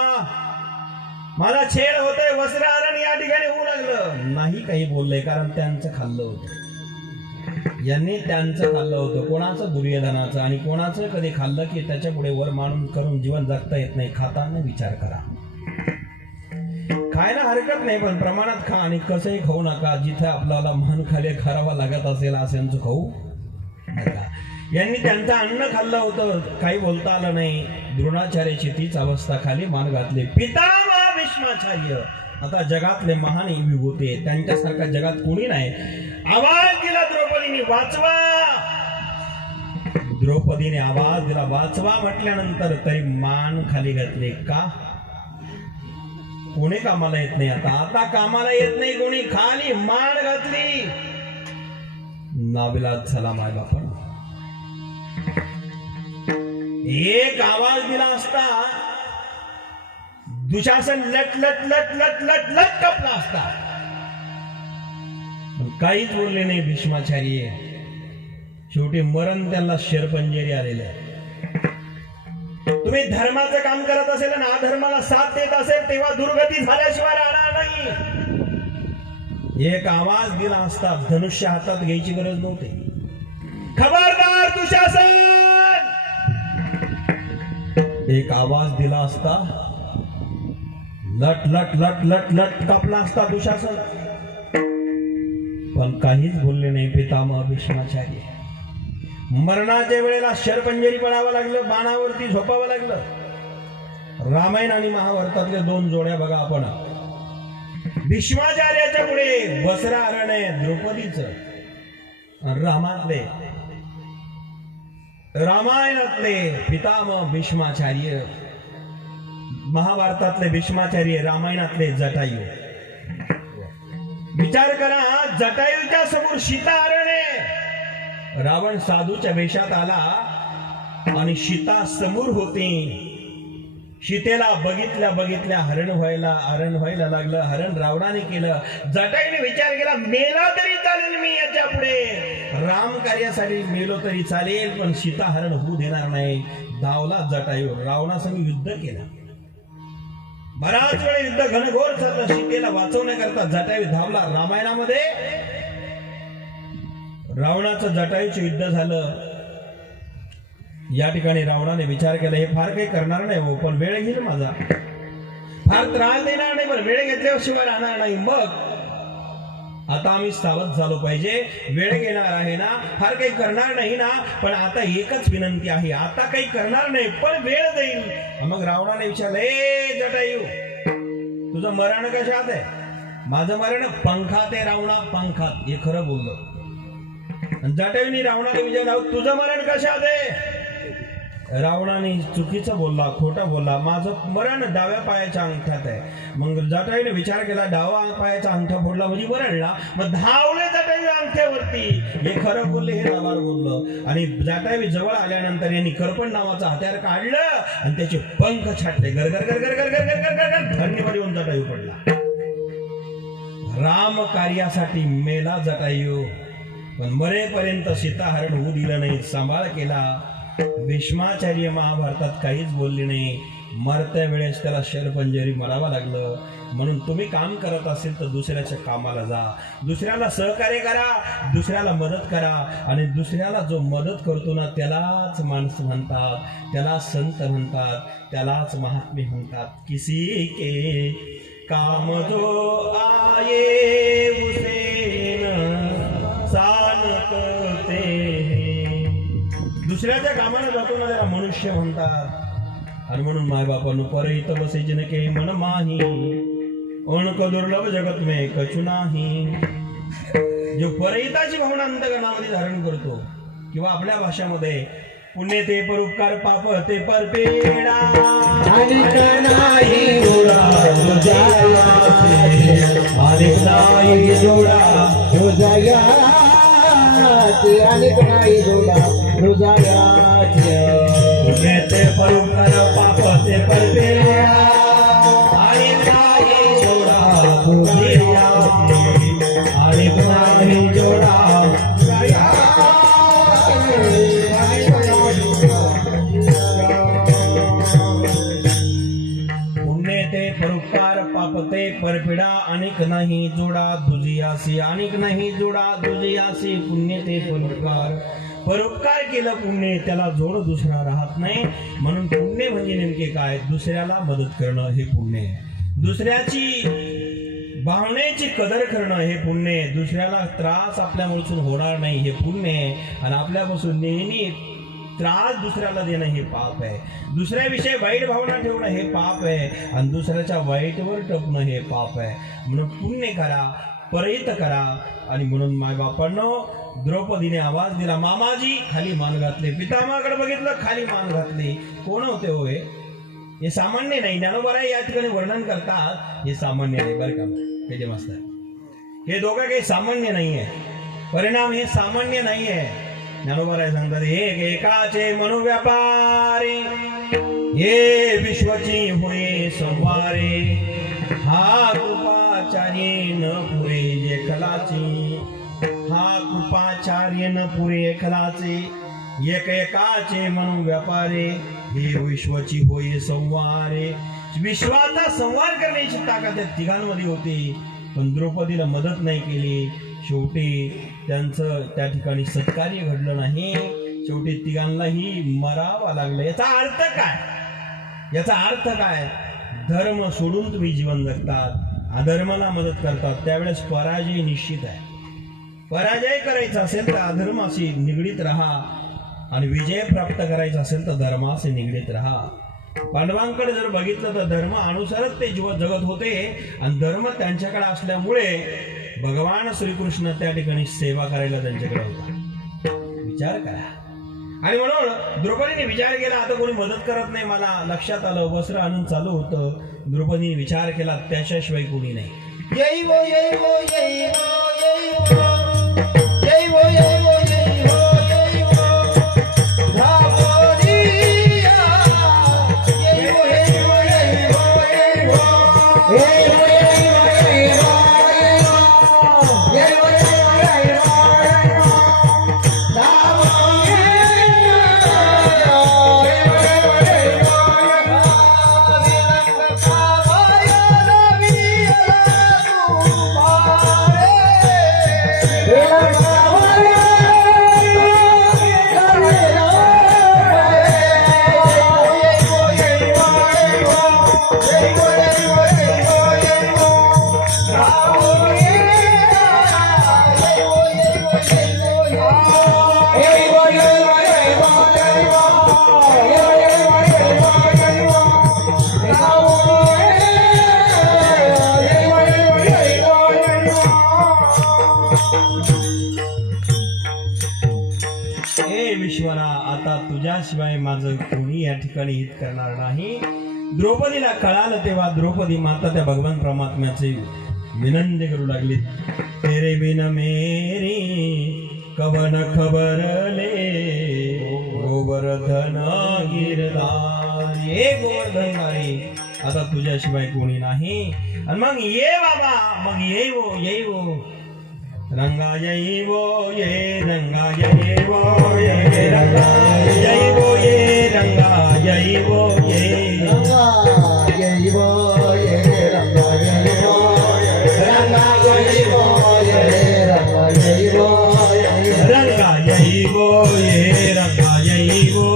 मला छेड होतोय वस्त्रहरण या ठिकाणी होऊ लागलं नाही काही बोलले कारण त्यांचं खाल्लं होतं यांनी त्यांचं खाल्लं होतं कोणाचं दुर्योधनाचं आणि कोणाचं कधी खाल्लं की त्याच्या पुढे वर मानून करून जीवन जगता येत नाही खाताना विचार करा खायला हरकत नाही पण प्रमाणात खा आणि कसंही खाऊ नका जिथे आपल्याला मन खाली करावा लागत असेल असं खाऊ नका यांनी त्यांचं अन्न खाल्लं होतं काही बोलता आलं नाही द्रोणाचार्याची तीच अवस्था खाली मान घातली पितामह भीष्माचार्य आता जगातले महान विभूते त्यांच्यासारखा जगात कोणी नाही आवाज दिला द्रौपदीने वाचवा द्रौपदीने आवाज दिला वाचवा म्हटल्यानंतर तरी मान खाली घातले का कोणी कामाला येत नाही आता कामाला येत नाही कोणी खाली मान घातली नाविलाज झाला माय बापा एक आवाज दिला असता दुशासन लट लट लट लट लट लट कपला असता काहीच बोलले नाही भीष्माचार्य शेवटी मरण त्यांना शेरपंजेरी आलेलं तुम्ही धर्माचं काम करत असेल आणि अधर्माला साथ देत असेल तेव्हा दुर्गती झाल्याशिवाय राहणार नाही एक आवाज दिला असता धनुष्य हातात घ्यायची गरज नव्हती खबरदार दुशासन एक आवाज दिला असता लट लट लट लट लट कापला असता दुशासन पण काहीच बोलले नाही पितामह भीष्माचार्य मरणाच्या वेळेला शरपंजरी पडावं लागलं बाणावरती झोपावं लागलं रामायण आणि महाभारतातल्या 2 जोड्या बघा आपण भीष्माचार्याच्या पुढे वस्त्रहरण आहे द्रौपदीचं रामायणातले पितामह भीष्माचार्य महाभारतातले भीष्माचार्य रामायणातले जटायू विचार करा जटायूच्या समोर सीताहरण आहे रावण साधूच्या वेशात आला आणि सीता समोर होती सीतेला बघितल्या बघितल्या हरण व्हायला लागलं. हरण रावणाने केलं. जटायूने विचार केला, मेला तरी चालेल मी याच्या पुढे, राम कार्यासाठी मेलो तरी चालेल, पण सीता हरण होऊ देणार नाही. धावला जटायू, रावणासंग युद्ध केलं. बराच वेळ युद्ध घनघोर चाललं. सीतेला वाचवण्याकरता जटायू धावला. रामायणामध्ये रावणाचं जटायूचं युद्ध झालं. या ठिकाणी रावणाने विचार केला, हे फार काही करणार नाही हो, पण वेळ घेईल माझा, फार त्रास देणार नाही, पण वेळ घेतल्याशिवाय राहणार नाही. मग आता आम्ही सावध झालो पाहिजे. वेळ घेणार आहे ना, फार काही करणार नाही ना, पण आता एकच विनंती आहे, आता काही करणार नाही पण वेळ देईल. मग रावणाने विचारलं, ए जटायू, तुझं मरण कशात आहे? माझं मरण पंखात आहे रावणा, पंखात. हे खरं बोललं. जटायूने रावणाने विचारलं, तुझं मरण कशात आहे? रावणाने चुकीचं बोलला, खोटं बोलला, माझं मरण डाव्या पायाच्या अंगठ्यात आहे. मग जटायूने विचार केला, डावा पायाचा अंगठा फोडला म्हणजे मरणला. मग धावले जटायू अंगठ्यावरती. हे खरं बोलले, हे नावार बोललं. आणि जटायू जवळ आल्यानंतर यांनी करपण नावाचं हत्यार काढलं आणि त्याचे पंख छाटले. गरगर गरगर गरगर गरगर गरगर थंडीमध्ये येऊन जटायू पडला. राम कार्यासाठी मेला जटायू, पण मरेपर्यंत सीताहरण होऊ दिलं नाही, सांभाळ केला. भीष्माचार्य महाभारतात काहीच बोलले नाही. मरत्या वेळेस त्याला शरपंजरी मरावं लागलं. म्हणून तुम्ही काम करत असेल तर दुसऱ्याच्या कामाला जा, दुसऱ्याला सहकार्य करा, दुसऱ्याला मदत करा. आणि दुसऱ्याला जो मदत करतो ना, त्यालाच माणसं म्हणतात, त्याला संत म्हणतात, त्यालाच महात्मे म्हणतात. किसी के काम जो आये उसे न सान करते हैं. दुसऱ्याच्या कामाला जातो ना, त्याला मनुष्य म्हणतात. आणि म्हणून मायबापांनो, परहित बसायचे न के मन माही, अणक दुर्लभ जगत में कछु नाही. जो परहिताची भावना अंतकरणामध्ये धारण करतो, किंवा आपल्या भाषामध्ये पुण्य ते परोपकार, पाप ते परपेडा, अनिक नाही जोडा तुझ्यायाचे, अनिक नाही जोडा तुझ्यायाचे, अनिक नाही जोडा तुझ्यायाचे. पुण्य ते परोपकार, पाप ते परपेडा, अनिक नाही जोडा तुझ्यायाचे, अनिक नाही जोडा पापते परपिडा, अनेक नाही जोडा दुजियासी, अनेक नाही जोडा दुजियासी. पुण्य ते परोपकार, परोपकार केलं पुण्य, त्याला जोड दुसरा राहत नाही. म्हणून पुण्य म्हणजे नेमके काय? दुसऱ्याला मदत करणं हे पुण्य आहे. दुसऱ्याची भावनेची कदर करणं हे पुण्य आहे. दुसऱ्याला त्रास आपल्यापासून होणार नाही हे पुण्य आहे. आणि आपल्यापासून नेहमी त्रास दुसऱ्याला देणं हे पाप आहे. दुसऱ्याविषयी वाईट भावना ठेवणं हे पाप आहे. आणि दुसऱ्याच्या वाईटवर टपणं हे पाप आहे. म्हणून पुण्य करा, परहित करा. आणि म्हणून मायबापांनो, द्रौपदीने आवाज दिला, मामाजी, खाली मान घातले. पितामहाकडे बघितलं, खाली मान घातली. कोण होते हो हे सामान्य नाही. ज्ञानोबा या ठिकाणी वर्णन करतात, हे सामान्य नाही बरं का पेजे मास्तर. हे दोघं काही सामान्य नाही आहे. परिणाम हे सामान्य नाही आहे. ज्ञानोबा सांगतात, एक एकाचे मनोव्यापारे, हे विश्वची होय संवारे, हा कृपाचार्य न पुरे एकलाची, हा कृपाचार्य न पुरे एकलाचे, एक एकाचे मनोव्यापारे, हे विश्वची होय संवारे. विश्वाचा संवार करण्याची ताकद त्या तिघांमध्ये होती. पण द्रौपदीला मदत नाही केली. शेवटी त्यांचं त्या ठिकाणी सत्कार्य घडलं नाही. शेवटी तिघांनाही मरावं लागलं. याचा अर्थ काय? याचा अर्थ काय? धर्म सोडून तुम्ही जीवन जगतात, अधर्माला मदत करतात, त्यावेळेस पराजय निश्चित आहे. पराजय करायचा असेल तर अधर्माशी निगडीत राहा, आणि विजय प्राप्त करायचा असेल तर धर्माशी निगडीत राहा. पांडवांकडे जर बघितलं तर धर्म अनुसारच ते जीवन जगत होते. आणि धर्म त्यांच्याकडे असल्यामुळे भगवान श्रीकृष्ण त्या ठिकाणी सेवा करायला त्यांच्याकडे होता. विचार करा. आणि म्हणून द्रौपदीने विचार केला, आता कोणी मदत करत नाही मला. लक्षात आलं, वस्त्र आणून चालू होतं. द्रौपदीने विचार केला, त्याच्याशिवाय कोणी नाही. येई वो येई वो येई वो येई वो येई वो येई वो येई वो येई वो धावोरिया येई वो येई वो ए विश्वरा, आता तुझ्याशिवाय माझं कोणी या ठिकाणी हित करणार नाही. द्रौपदीला कळालं तेव्हा द्रौपदी माता त्या भगवान परमात्म्याचे विनंती करू लागली. तेरे बिन मेरी कवन खबरले गोवर्धन गिरधारी. हे गोवर्धनधारी, आता तुझ्याशिवाय कोणी नाही. आणि मग ये बाबा, मग ये वो रंगा जय वो ये रंगा जय वो ये रंगा जय वो ये रंगा जय वो ये रंगा जय वो ये रंगा जय वो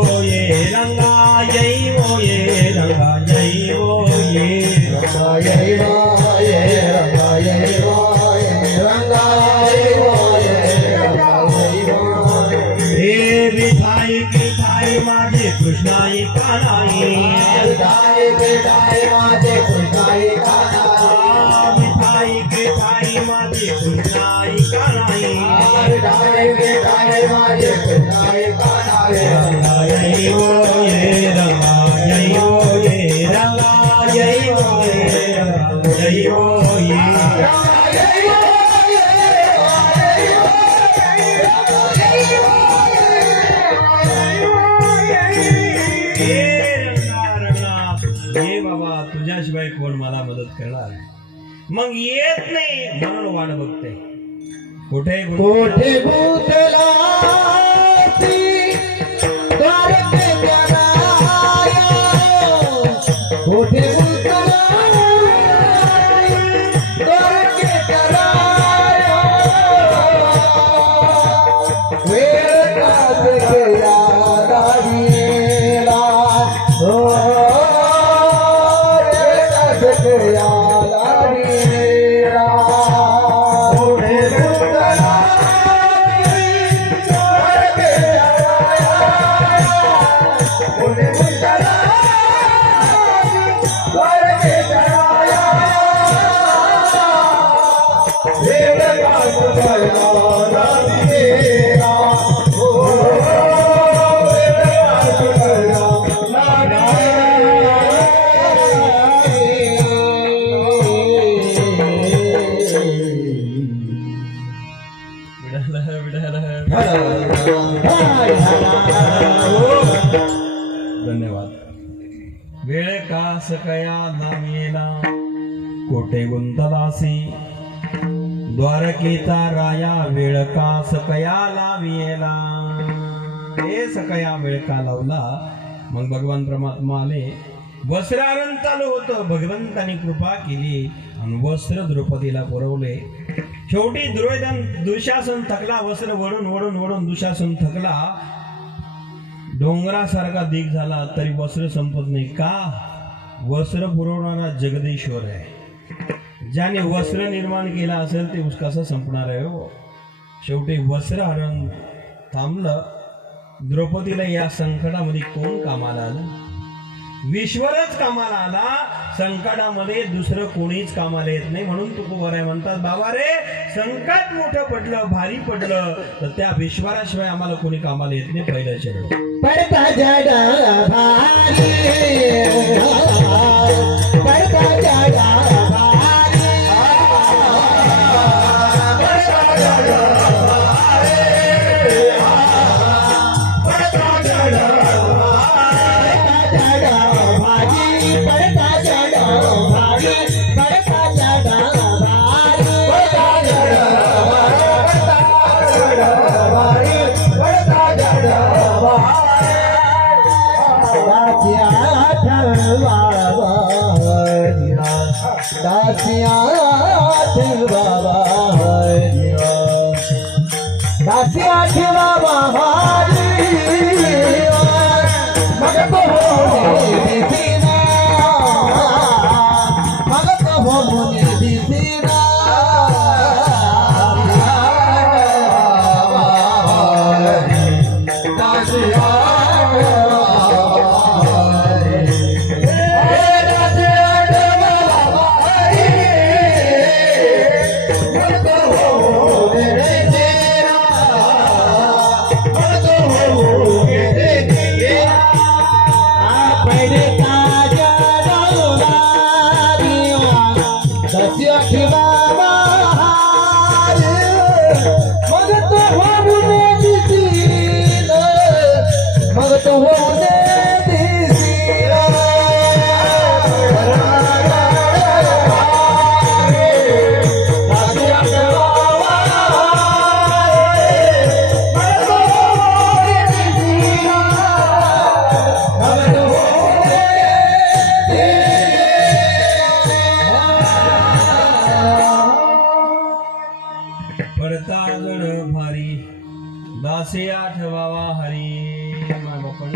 ये रंगा जय वो ये रंगा जय वो ये विठाई विठाई माझे कृष्णाई कानाई. विठाई विठाई माझे कृष्णाई कानाई. रंगा जय वो ये रंगा जय वो ये रंगा जय वो ये रंगा जय वो ये. ये बाबा, तुझ्याशिवाय कोण मला मदत करणार. मग येत नाही म्हणून वाट बघते. कुठे कोठे गुंतला कोठे धन्यवाद. वेळ का सकया नामेला कोठे गुंतलासी द्वारकेचा राया वेळ का सकया लावियला. हे सकया वेळ का लावला. मग भगवान परमात्मा आले. वस्त्रारण चालू होतं. भगवंतानी कृपा केली आणि वस्त्र द्रौपदीला पुरवले. शेवटी दुशासन थकला. वस्त्र वडून वडून वडून दुशासन थकला. डोंगरासारखा दिग झाला तरी वस्त्र संपत नाही. का? वस्त्र पुरवणारा जगदीश्वर आहे. ज्याने वस्त्र निर्माण केला असेल ते कसं संपणार आहे हो. शेवटी वस्त्र हरण थांबलं. द्रौपदीला या संकटामध्ये कोण कामाला आलं? विश्वरच कामाला आला. संकटामध्ये दुसरं कोणीच कामाला येत नाही. म्हणून तुकोबाराय म्हणतात, बाबा रे, संकट मोठं पडलं, भारी पडलं तर त्या विश्वराशिवाय आम्हाला कोणी कामाला येत नाही. पहिलं चरण पडता जगा भारी, पडता जगा भारी, पडता जगा व्हावा हरी माय बापन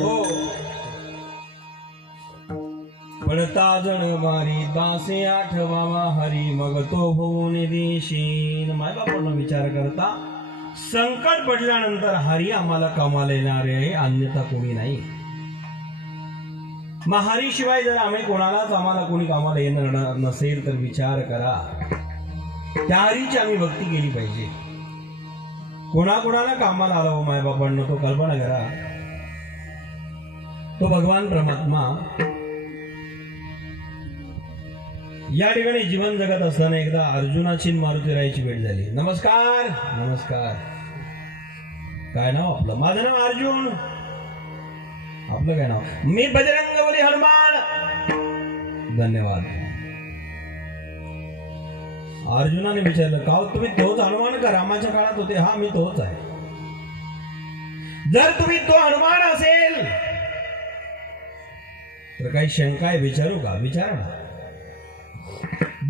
हो पडता जण मारी दासे आठवावा हरी मग तो होऊन देशील. माय बापांना विचार करता संकट पडल्यानंतर हरी आम्हाला कामाला येणारे आहे, अन्यथा कोणी नाही. मग हरीशिवाय जर आम्ही कोणालाच आम्हाला कोणी कामाला येणार नसेल तर विचार करा त्या हरीची आम्ही भक्ती केली पाहिजे. कोणाकोणाला कामाला आला हो माय बापांना तो कल्पना करा. तो भगवान परमात्मा या ठिकाणी जीवन जगत असताना एकदा अर्जुनाची मारुतीरायाची भेट झाली. नमस्कार नमस्कार. काय नाव आपलं? माझं नाव अर्जुन. आपलं काय नाव? मी बजरंगबली हनुमान. धन्यवाद. अर्जुनाने विचारलं का तुम्ही तोच हनुमान का रामाच्या काळात होते? हा मी तोच आहे. जर तुम्ही तो हनुमान असेल तर काही शंका आहे विचारू का? विचारा ना.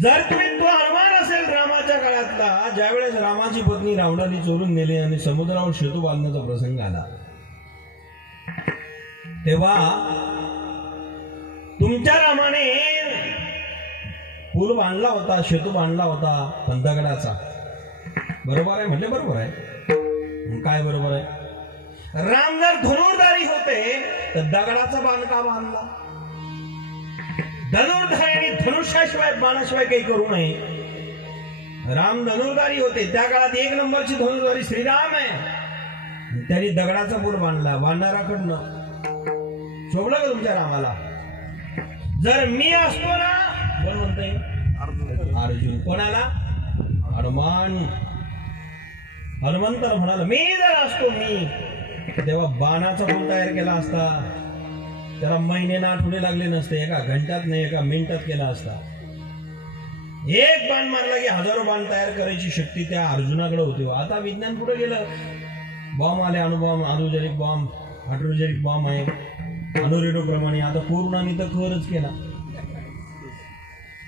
जर तुम्ही तो हनुमान असेल रामाच्या काळातला, ज्यावेळेस रामाची पत्नी रावणाने चोरून नेली आणि समुद्रावर सेतू बांधण्याचा प्रसंग आला, तेव्हा तुमच्या रामाने पूल बांधला होता, सेतू बांधला होता पण दगडाचा. बरोबर आहे म्हटले? बरोबर आहे. काय बरोबर आहे? राम जर धनुर्धारी होते तर दगडाचा बांध का बांधला? धनुर्धारी आणि धनुष्याशिवाय बाणाशिवाय काही करू नये. राम धनुर्धारी होते, त्या काळात एक नंबरची धनुर्धारी श्रीराम आहे. त्यांनी दगडाचा पूल बांधला. बांधणाराकडनं शोभलं का तुमच्या रामाला? जर मी असतो ना, कोण म्हणतंय? अर्जुन. कोणाला? हनुमान. हनुमंत म्हणाला मी जर असतो मी तेव्हा बाणाचा पूल तयार केला असता. त्याला महिने ना आठवडे लागले नसते, एका घंट्यात नाही एका मिनिटात केला असता. एक बाण मारला की हजारो बाण तयार करायची शक्ती त्या अर्जुनाकडे होती. आता विज्ञान पुढे गेलं, बॉम्ब आले, अणुबॉम्ब, अणुजनिक बॉम्ब, हायड्रोजनिक बॉम्ब आहे, अणुरेणू प्रमाणे. आता पूर्णाने तर खरच केला.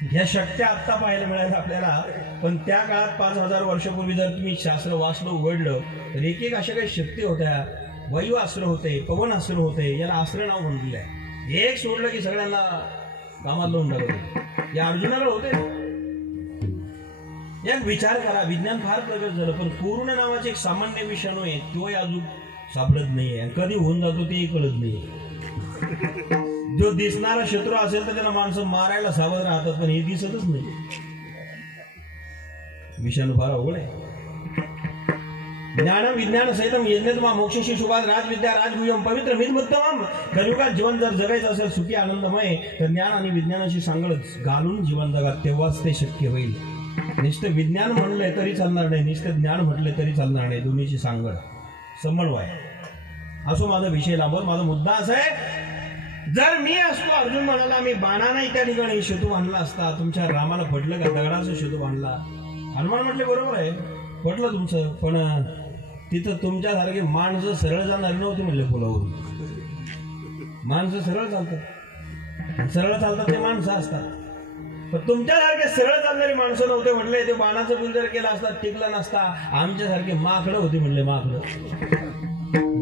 ह्या शक्त्या आत्ता पाहायला मिळाल्या आपल्याला, पण त्या काळात 5000 वर्षापूर्वी जर तुम्ही शास्त्र वाचलं उघडलं तर एक एक अशा काही शक्ती होत्या. वायू अस्त्र होते, पवन अस्त्र होते, याला अस्त्र नाव म्हटलेलं आहे. एक सोडलं की सगळ्यांना कामात लावून टाकत. या अर्जुनाला होते. एक विचार करा, विज्ञान फार प्रगत झालं पण पूर्ण नावाचे एक सामान्य विषाणू आहे तोही अजून सापडत नाहीये. आणि कधी होऊन जातो तेही कळत नाहीये. जो दिसणारा शत्रू असेल तर त्याला माणसं मारायला सावध राहतात, पण हे दिसतच नाही. विषाणू फार अवघड आहे. ज्ञान विज्ञान सहितम यज्ञतमा मोक्षशी शुभात राजविद्या राजगुह्यम पवित्र मितमुत्तमम. कलियुगात जीवन जर जगायचं असेल सुखी आनंदमय तर ज्ञान आणि विज्ञानाची सांगड घालून जीवन जगा, तेव्हाच ते शक्य होईल. नुसतं विज्ञान म्हणलंय तरी चालणार नाही, नुसतं ज्ञान म्हटलंय तरी चालणार नाही. दोन्हीची सांगड समन्वय असो. माझा विषय लांबवर. माझा मुद्दा असा आहे, जर मी असतो, अर्जुन म्हणाला मी बाणाने त्या ठिकाणी सेतू बांधला असता. तुमच्या रामाला पटलं का दगडाचा सेतू बांधला? हनुमान म्हटले बरोबर आहे, पटलं तुमचं, पण तिथं तुमच्यासारखे माणसं सरळ जाणार नव्हती म्हणले पुलावरून. माणसं सरळ चालतात, सरळ चालतात ते माणसं असतात, पण तुमच्यासारखे सरळ चालणारी माणसं नव्हते म्हटले. ते बाणाचं पूल जर केला असता टिकला नसता. आमच्यासारखे माकडं होते म्हणले, माकडं.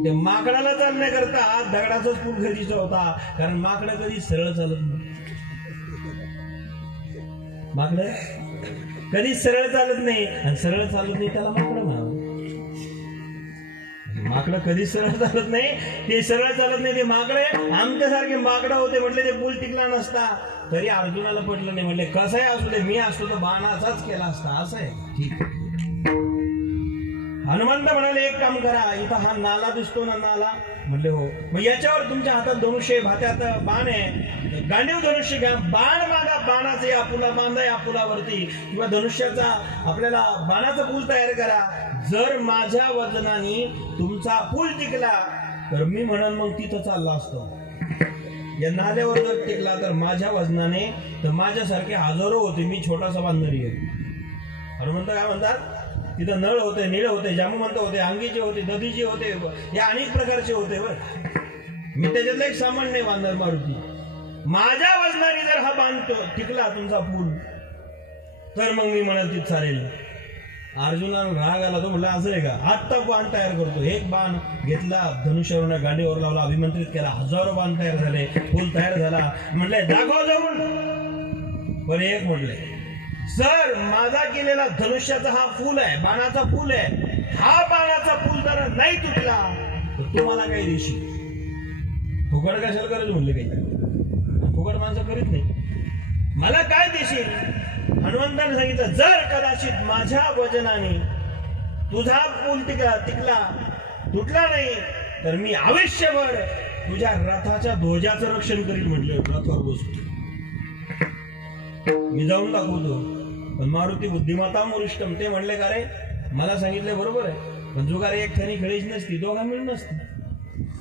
ते माकडाला चालण्याकरता दगडाचाच पूल गरजेचा होता, कारण माकडं कधी सरळ चालत नाही. माकडं कधी सरळ चालत नाही, आणि सरळ चालत नाही त्याला माकडं म्हणावं. माकडं कधी सरळ चालत नाही, ते सरळ चालत नाही, ते माकडे. आमच्यासारखे माकडं होते म्हटले, ते पूल टिकला नसता. तरी अर्जुनाला पटलं नाही. म्हटले कसं आहे असू दे, मी असतो तर बाणाचाच केला असता. असं आहे, ठीक. हनुमंत म्हणाले एक काम करा, इथं हा नाला दिसतो ना, नाला. म्हणले हो. मग याच्यावर तुमच्या हातात धनुष्य, भात्यात बाण आहे, गांडीव धनुष्य घ्या, बाण मागा, बाणाचे या पुला बांधा, या पुलावरती किंवा धनुष्याचा आपल्याला बाणाचा पूल तयार करा. जर माझ्या वजनाने तुमचा पूल टिकला तर मी म्हणन मग तिथं चालला असतो. या नाल्यावर जर टिकला तर माझ्या वजनाने तर माझ्यासारखे हजारो होते, मी छोटासा बांधणारी आहे. हनुमंत काय म्हणतात, तिथं नळ होते, निळ होते, जामुमंत होते, अंगीचे होते, दधीचे होते, या अनेक प्रकारचे होते. मी त्याच्यातलं एक सामान्य नाही बांधणार मारुती. माझ्या वजनाने जर हा बांधतो टिकला तुमचा पूल तर मग मी म्हणाल ती चालेल. अर्जुनाला राग आला. तो म्हटला असं आहे का, आत्ता बाण तयार करतो. एक बाण घेतला, धनुष्यावरून गांडीवर लावला, अभिमंत्रित केला. हजारो बाण तयार झाले, फुल तयार झाला. म्हटले दाखव जाऊन. पण एक म्हटले, सर माझा केलेला धनुष्याचा हा फूल आहे, बाणाचा फूल आहे, हा बाणाचा फूल जर नाही तुटला तर तुम्हाला काही देशील. फुकट कशाला करायचं म्हणले, काही फुकट माणसं करीत नाही. मला काय देशील. हनुमंताने सांगितलं, जर कदाचित माझ्या वजनाने तुझा पूल टिकला तुटला नाही तर मी आयुष्यभर तुझ्या रथाच्या ध्वजाचं रक्षण करील. म्हटलं रथावर बसतो मी, जाऊन दाखवतो. पण मारुती बुद्धिमत्ता वरिष्ठम, ते म्हणले का रे, मला सांगितलं बरोबर आहे, पण जुगारी एक ठणी खेळीच नसती, दोघा मिळून नसती.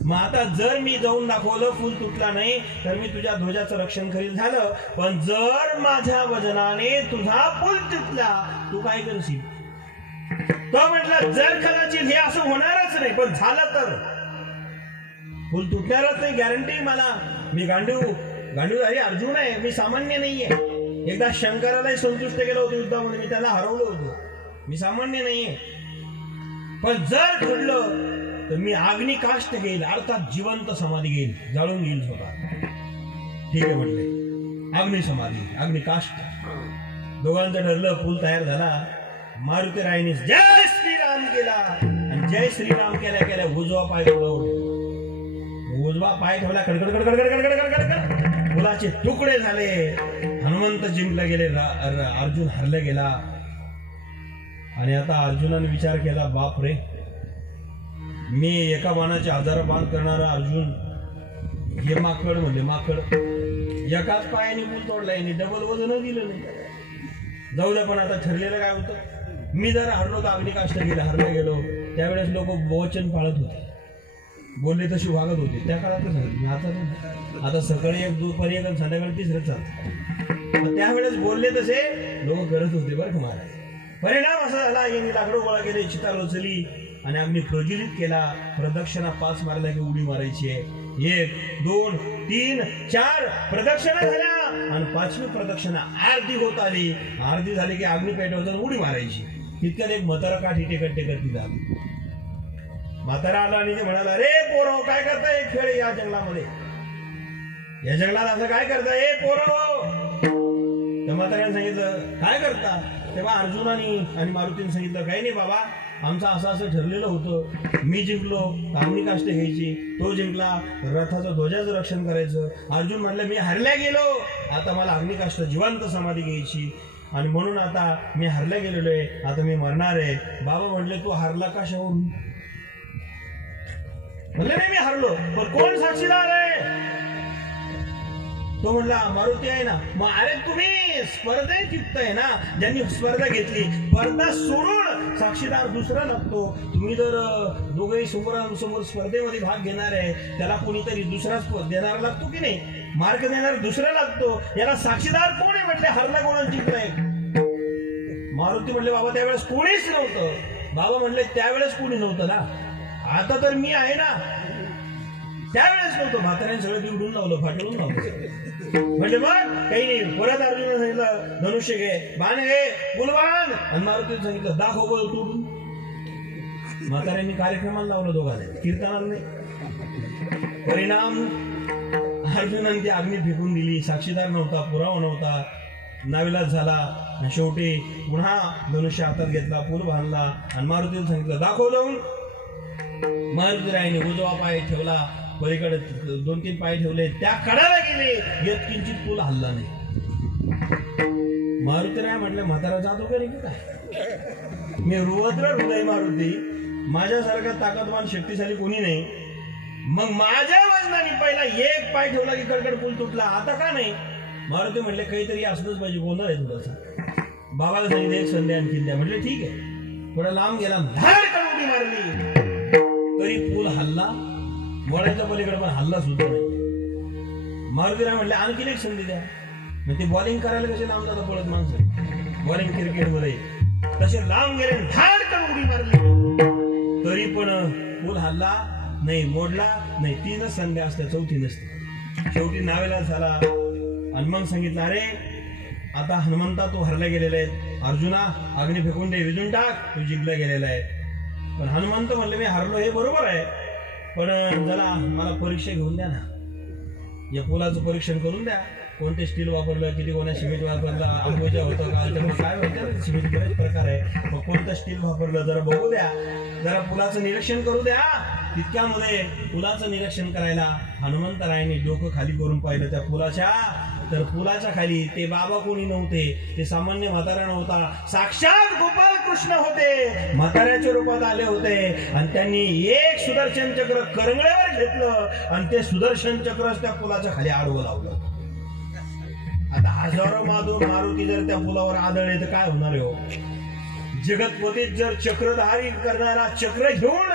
मग आता जर मी जाऊन दाखवलं फुल तुटला नाही तर मी तुझ्या ध्वजाचं रक्षण करील, झालं. पण जर माझ्या वजनाने तुझा फुल तुटला तू काय करशील. तो म्हटला, जर कदाचित हे असं होणारच नाही, पण झालं तर फुल तुटणारच नाही, गॅरंटी मला. मी गांडूधारी अर्जुन आहे, मी सामान्य नाहीये. एकदा शंकरालाही संतुष्ट केलं होतं युद्धामध्ये, मी त्याला हरवलं होतं. मी सामान्य नाहीये. पण जर घडलं तर मी अग्निकाष्ठ घेईल, अर्थात जिवंत समाधी घेईल, जाळून घेईल स्वतः. ठीक आहे म्हटले, अग्निसमाधी, अग्निकाष्ठ. दोघांचं ठरलं. पूल तयार झाला. मारुती रायने जय श्रीराम केला आणि जय श्रीराम केल्या केल्या उजवा पाय ठेवला, कडकड कडकड कडकड कडकड कडकड फुलाचे तुकडे झाले. हनुमंत जिंकले गेले, अर्जुन हरले गेला. आणि आता अर्जुनाने विचार केला, बाप रे, मी एका बाणाचे 1000 बाण करणारा अर्जुन, हे माकड म्हणजे माकड, एकाच पायाने मूल तोडला, यांनी डबल वजन दिलं नाही. जाऊ द्या, पण आता ठरलेलं काय होतं, मी जर हरलो तर अग्निकाष्ठ गेलं, हरला गेलो. त्यावेळेस लोक वचन पाळत होते, बोलले तशी वागत होते. त्या काळातच आता सकाळी एक, दुपारी एक, संध्याकाळी तिसरं चालतं. त्यावेळेस बोलले तसे लोक करत होते बरं का महाराज. परिणाम असा झाला, यांनी लाकडं गोळा केले, चिता रोचली आणि अग्नी प्रज्वलित केला. प्रदक्षिणा 5 मारल्या की उडी मारायची आहे. 1 2 3 4 प्रदक्षिणा झाल्या आणि 5वी प्रदक्षिणा अर्धी होत आली. अर्धी झाली की अग्नी पेटवताना उडी मारायची. तितक्यात एक म्हातारा काठी टेकत टेकत झाली. म्हातारा आला आणि ते म्हणाला, रे पोरो, काय करताय खेळ या जंगलामध्ये, या जंगलात असं काय करताय पोरो. त्या म्हाताऱ्याने सांगितलं, काय करता. तेव्हा अर्जुनाने आणि मारुतीने सांगितलं, काही नाही बाबा, आमचं असं ठरलेलं होतं. मी जिंकलो अग्निकाष्ठ घ्यायची, तो जिंकला रथाचं ध्वजाचं रक्षण करायचं. अर्जुन म्हणलं, मी हरल्या गेलो, आता मला अग्निकाष्ठ जिवंत समाधी घ्यायची आणि म्हणून आता मी हरल्या गेलेलो आहे, आता मी मरणार आहे. बाबा म्हटले, तू हरला कशावरून. म्हणले, नाही मी हरलो, पण कोण साक्षीदार आहे. तो म्हणला, मारुती आहे ना. मग अरे तुम्ही स्पर्धेत युक्त आहे ना, ज्यांनी स्पर्धा घेतली, स्पर्धा सोडून साक्षीदार दुसरा लागतो. तुम्ही जर दोघेही समोरासमोर स्पर्धेमध्ये भाग घेणार आहे, त्याला कोणीतरी दुसरा देणारा लागतो की नाही, मार्क देणारा दुसरा लागतो. याला साक्षीदार कोण आहे म्हटले, हरला कोण जिंकलाय. मारुती म्हणले, बाबा त्यावेळेस कोणीच नव्हतं. बाबा म्हणले, त्यावेळेस कोणी नव्हतं ना, आता तर मी आहे ना. त्यावेळेस नव्हतं. म्हाताऱ्याने सगळं बिवडून लावलं, फाटलून लावलं. म्हणजे मग काही नाही. परत अर्जुनाने सांगितलं, धनुष्य घे, बाण घे, फुलबाण. आणि मारुतीने सांगितलं, दाखव बळ तोडून. म्हाताऱ्यांनी कार्यक्रमाला लावलं दोघांना, कीर्तनाला नाही. परिणाम, अर्जुनाने ती अग्नी फेकून दिली. साक्षीदार नव्हता, पुरावा नव्हता, नाविलाज झाला. शेवटी पुन्हा धनुष्य हातात घेतला, पूल बांधला आणि मारुतीने सांगितलं, दाखव जाऊन. मारुतीरायाने उजवा पाय ठेवला, पलीकडे 2-3 पाय ठेवले, त्या कडाला गेले, येत किंचित पूल हल्ला नाही. मारुतीराय म्हटलं, म्हातारा जातो का रे की काय. मी रुद्र हृदय मारुती, माझ्यासारखा ताकदवान शक्तिशाली कोणी नाही. मग माझ्या वजनाने पहिला 1 पाय ठेवला की कडकड पूल तुटला, आता का नाही. मारुती म्हटले, काहीतरी असलंच पाहिजे, गोंधळ आहे थोडासा. बाबाला सांगितलं, एक संधी आणखीन द्या. म्हटले ठीक आहे. थोडा लांब गेला, धाड उडी मारली, तरी पूल हल्ला. वळायच्या पलीकडे पण हल्ला सुद्धा नाही. मारुतीराय म्हटले, आणखीन एक संधी द्या. मग ते बॉलिंग करायला कसे लांब जातात पळत माणसं, बॉलिंग क्रिकेटमध्ये तसे लांब गेले, धाड उडी मारली, तरी पण पूल हल्ला नाही, मोडला नाही. 3च संध्या असल्या, 4थी नसते. शेवटी नावेला झाला आणि मग सांगितलं, अरे आता हनुमंता तू हरला गेलेला आहे, अर्जुना अग्नी फेकून दे, विजून टाक, तू जिंकला गेलेला आहे. पण हनुमंत म्हणले मी हरलो हे बरोबर आहे, पण जरा मला परीक्षा घेऊन द्या ना, या पुलाचं परीक्षण करून द्या. कोणते स्टील वापरलं, किती कोणा सिमेंट वापरलं, आंबोजा होतं का, त्यामुळे काय होतं सिमेंट बरेच प्रकार आहे, मग कोणतं स्टील वापरलं जरा बघू द्या, जरा पुलाचं निरीक्षण करू द्या. तितक्यामध्ये पुलाचं निरीक्षण करायला हनुमंतरायांनी डोकं खाली करून पाहिलं त्या पुलाच्या, तर पुलाच्या खाली ते बाबा कोणी नव्हते, ते सामान्य म्हातारा नव्हता, साक्षात गोपाल कृष्ण होते, म्हाताऱ्याच्या रूपात आले होते. आणि त्यांनी एक सुदर्शन चक्र करंगळ्यावर घेतलं आणि ते सुदर्शन चक्रच त्या पुलाच्या खाली आडवं लावलं. आता हजारो मारुती जर त्या पुलावर आदळले तर काय होणार हो. जगतपतीत जर चक्रधारी करणारा चक्र घेऊन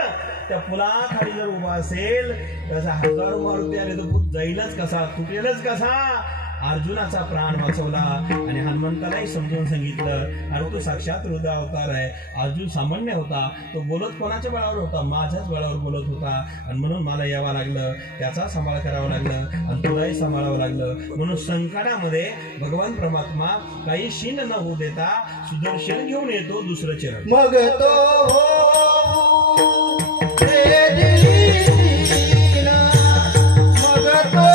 त्या पुलाखाली जर उभा असेल, त्याचा हजारो मारुती आले तर पूल जाईलच कसा, तुटेलच कसा. अर्जुनाचा प्राण वाचवला आणि हनुमंतालाही समजून सांगितलं, अरे तो साक्षात रुद्र अवतार आहे. अर्जुन सामान्य होता, तो बोलत कोणाच्या बळावर होता, माझ्याच बळावर बोलत होता, आणि म्हणून मला यावं लागलं, त्याचा सांभाळ करावं लागलं आणि तुलाही सांभाळावं लागलं. म्हणून संकटामध्ये भगवान परमात्मा काही शीन न होऊ देता सुदर्शन घेऊन येतो दुसरं चरण. मग तो रे दीन, मग तो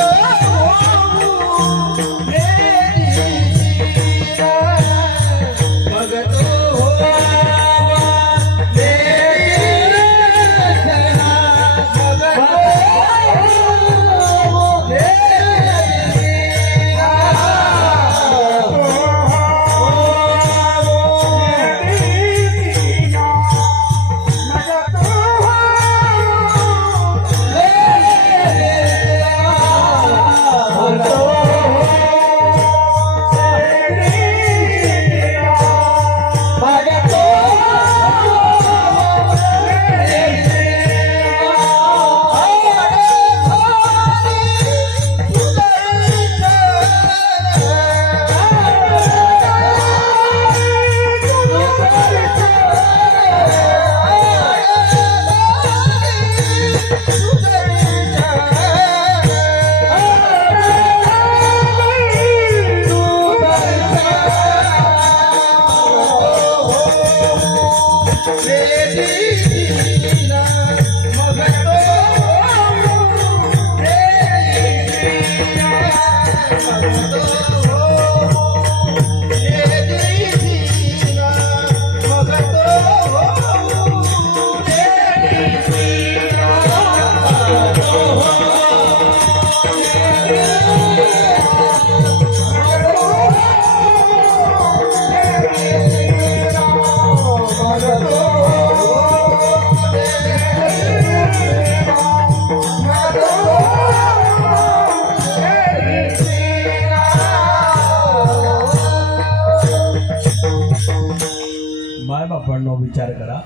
मायबापांनो विचार करा,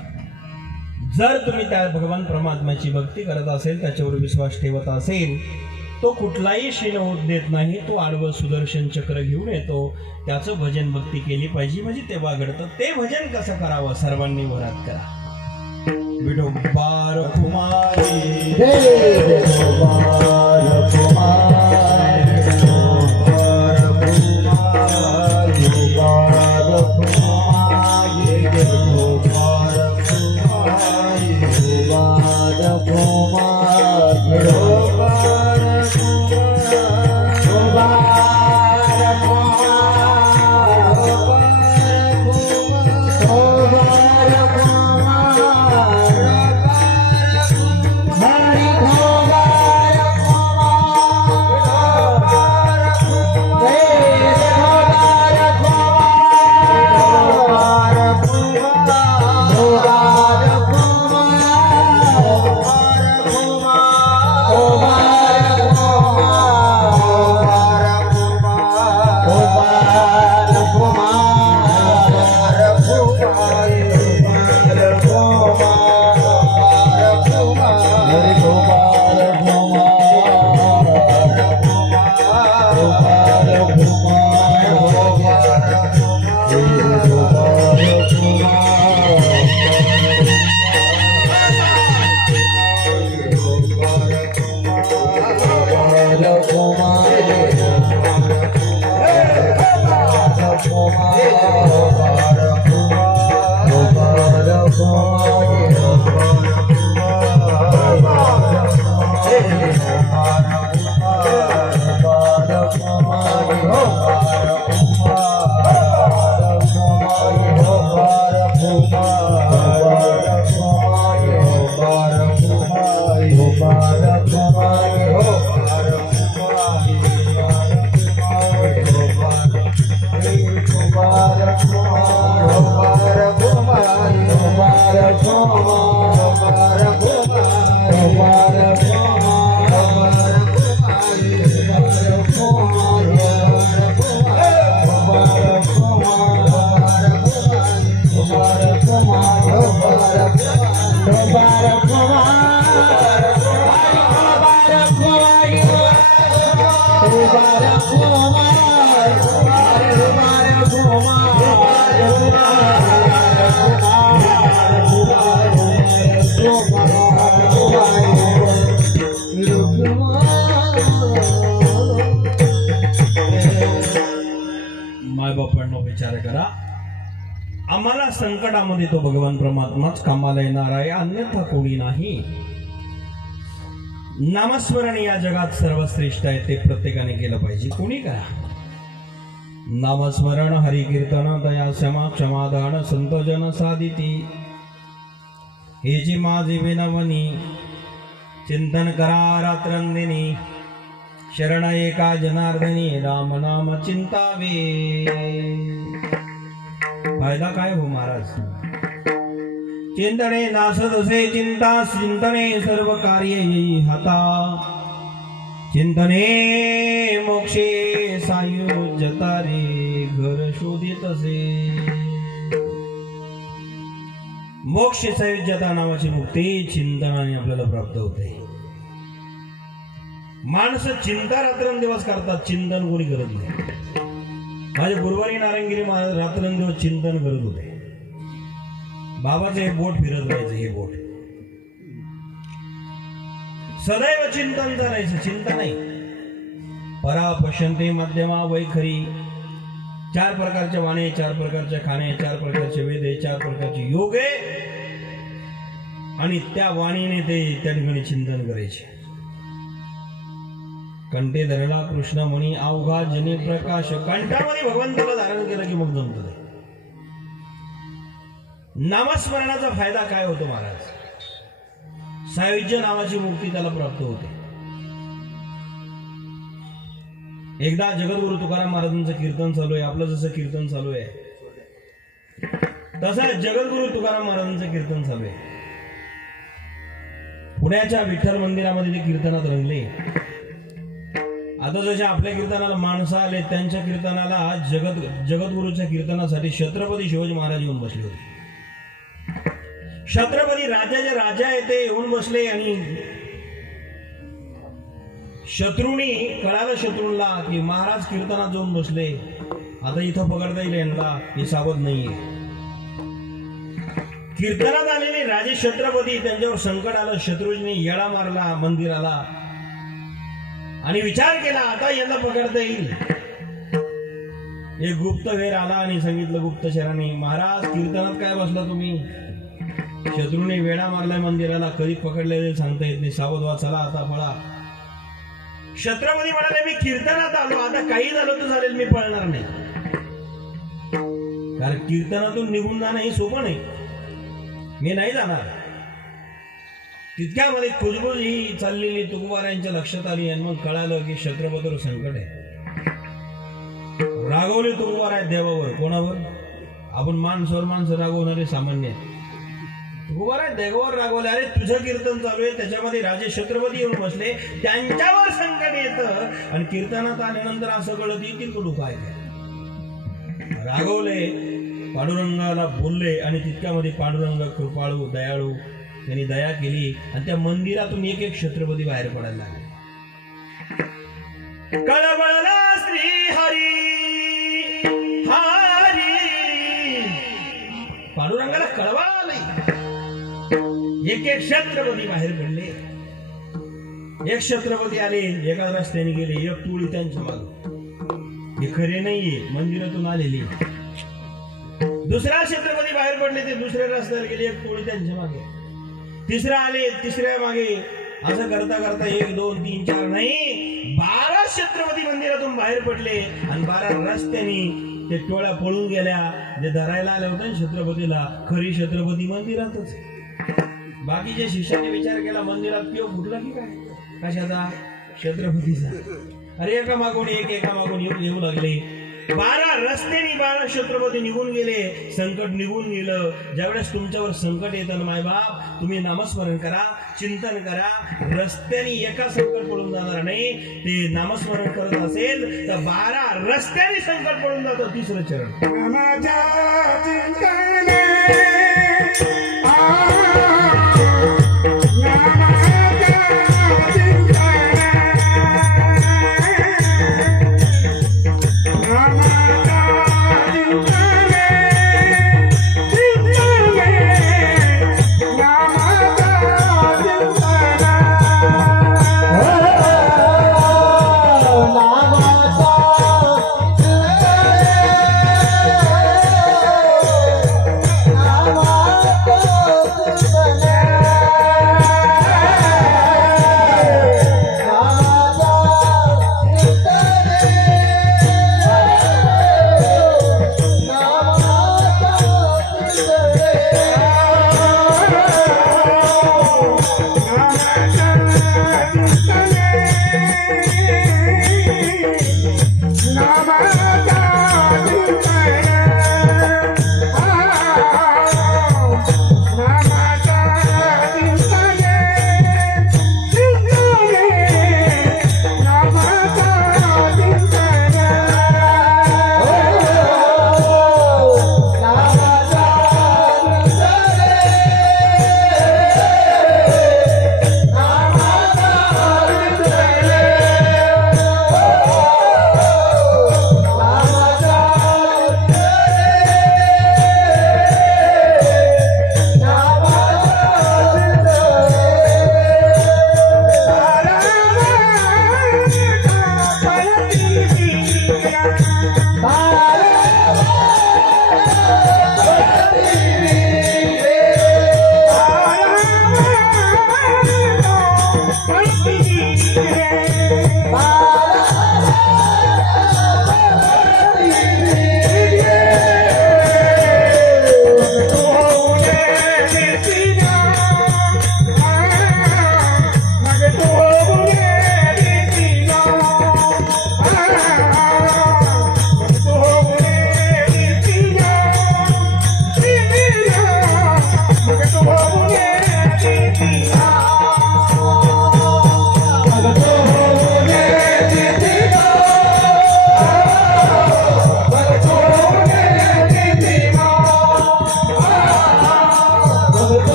जर तुम्ही त्या भगवान परमात्म्याची भक्ती करत असेल, त्याच्यावर विश्वास ठेवत असेल, तो कुठलाही शीन होत देत नाही, तो आडवं सुदर्शन चक्र घेऊन येतो, त्याचं भजन भक्ती केली पाहिजे, म्हणजे तेव्हा घडतं. ते भजन कसं करावं सर्वांनी वरात करा. विठोबार कुमारी मायबापांनो विचार करा, आम्हाला संकटामध्ये तो भगवान परमात्माच कामाला येणार आहे, अन्यथा कोणी नाही. नामस्मरण या जगात सर्वश्रेष्ठ आहे, ते प्रत्येकाने केलं पाहिजे. कोणी करा नामस्मरण, हरिकीर्तन, दया, क्षमा, क्षमादान, संतोजन साधिती, हे जी माझी विनवणी. चिंतन करा रात्रंदिनी, शरण एका जनार्दनी, राम नाम चिंतावे. फायदा काय हो महाराज? चिंतने नासत असे चिंता, चिंतने सर्व कार्य येई हाता. चिंतने मोक्षे सायुज्यता रे, घर शोधित असे. मोक्ष सायुज्यता नावाची मुक्ती चिंतनाने आपल्याला प्राप्त होते. माणसं चिंता रात्रंदिवस करतात, चिंतन कोणी करत नाही. माझे गुरुवारी नारायणगिरी महाराज रात्रंदिवस चिंतन करत होते. बाबाचं हे बोट फिरत राहायचं, हे बोट सदैव चिंतन करायचं. चिंता नाही. परा पश्यन्ते मध्यमा वैखरी. 4 प्रकारच्या वाणे, 4 प्रकारच्या खाणे, 4 प्रकारचे वेद, 4 प्रकारचे योग आहे, आणि त्या वाणीने ते त्या ठिकाणी चिंतन करायचे. कंठे धरला कृष्ण म्हणी, अवघा जनी प्रकाश. कंठामध्ये भगवंताला धारण केलं की मग जमत ते. नामस्मरणाचा फायदा काय होतो महाराज? सायुज्य नावाची मुक्ती त्याला प्राप्त होते. एकदा जगद्गुरु तुकाराम महाराजांचं कीर्तन चालू आहे. आपलं जसं कीर्तन चालू आहे तसं जगद्गुरु तुकाराम महाराजांचं कीर्तन चालू आहे. पुण्याच्या विठ्ठल मंदिरामध्ये ते कीर्तनात रंगले. आता जसे आपल्या कीर्तनाला माणसं आले, त्यांच्या कीर्तनाला जगद्गुरूच्या कीर्तनासाठी छत्रपती शिवाजी महाराज येऊन बसले होते. छत्रपती राजाचे राजा आहे ते येऊन बसले, आणि शत्रूंनी कळालं शत्रूंना की महाराज कीर्तनात जाऊन बसले, आता इथं पकडता येईल यांना, हे सावध नाहीये. कीर्तनात आलेले राजे छत्रपती, त्यांच्यावर संकट आलं. शत्रूंनी येळा मारला मंदिराला आणि विचार केला आता यांना पकडता येईल. एक गुप्तहेर आला आणि सांगितलं गुप्तचराने, महाराज कीर्तनात काय बसला तुम्ही? शत्रूने वेळा मारलाय मंदिराला, कधी पकडले सांगता येत नाही, सावध व्हा, चला आता पळा. छत्रपती म्हणाले, मी कीर्तनात आलो, आता काही झालं तर चालेल, मी पळणार नाही. कारण कीर्तनातून निघून जाणं हे सोपं नाही, मी नाही जाणार. तितक्यामध्ये कुजबुज ही चाललेली तुकोबारायांच्या लक्षात आली, आणि मग कळालं की छत्रपतीवर संकट आहे. रागवले तुकोबाराय देवावर. कोणावर? आपण माणसावर माणसं रागवणारे सामान्य आहेत. तुकोबाराय देवावर रागवले. अरे तुझं कीर्तन चालू आहे, त्याच्यामध्ये राजे छत्रपती येऊन बसले, त्यांच्यावर संकट येतं, आणि कीर्तनात आल्यानंतर असं कळत येतील कडू काय काय. रागवले, पांडुरंगाला बोलले, आणि तितक्यामध्ये पांडुरंग कृपाळू दयाळू, त्यांनी दया केली, आणि त्या मंदिरातून एक एक छत्रपती बाहेर पडायला लागले. कळवळला श्री हरी हरी. पांडुरंगाला कळवळा नाही. एक एक छत्रपती बाहेर पडले. एक छत्रपती आले, एका रस्त्याने गेले, एक टोळी त्यांच्या मागे. हे खरे नाहीये, मंदिरातून आलेली. दुसरा छत्रपती बाहेर पडले, ते दुसऱ्या रस्त्याला गेले, एक टोळी त्यांच्या मागे, तिसरा आले, तिसऱ्या मागे, असं करता करता 1 2 3 4 नाही 12 छत्रपती मंदिरातून बाहेर पडले आणि 12 रस्त्यानी ते टोळ्या पळून गेल्या. जे धरायला आले होते ना छत्रपतीला, खरी छत्रपती मंदिरातच. बाकीच्या शिष्याने विचार केला मंदिरात पिओ फुटला की काय, कशाचा, छत्रपतीचा. अरे एका मागून येऊ लागले. 12 रस्त्याने 12 छत्रपती निघून गेले, संकट निघून गेलं. ज्यावेळेस तुमच्यावर संकट येतं ना मायबाप, तुम्ही नामस्मरण करा, चिंतन करा. रस्त्याने एका संकट पडून जाणार नाही. ते नामस्मरण करत असेल तर 12 रस्त्याने संकट पडून जातं. तिसरं चरण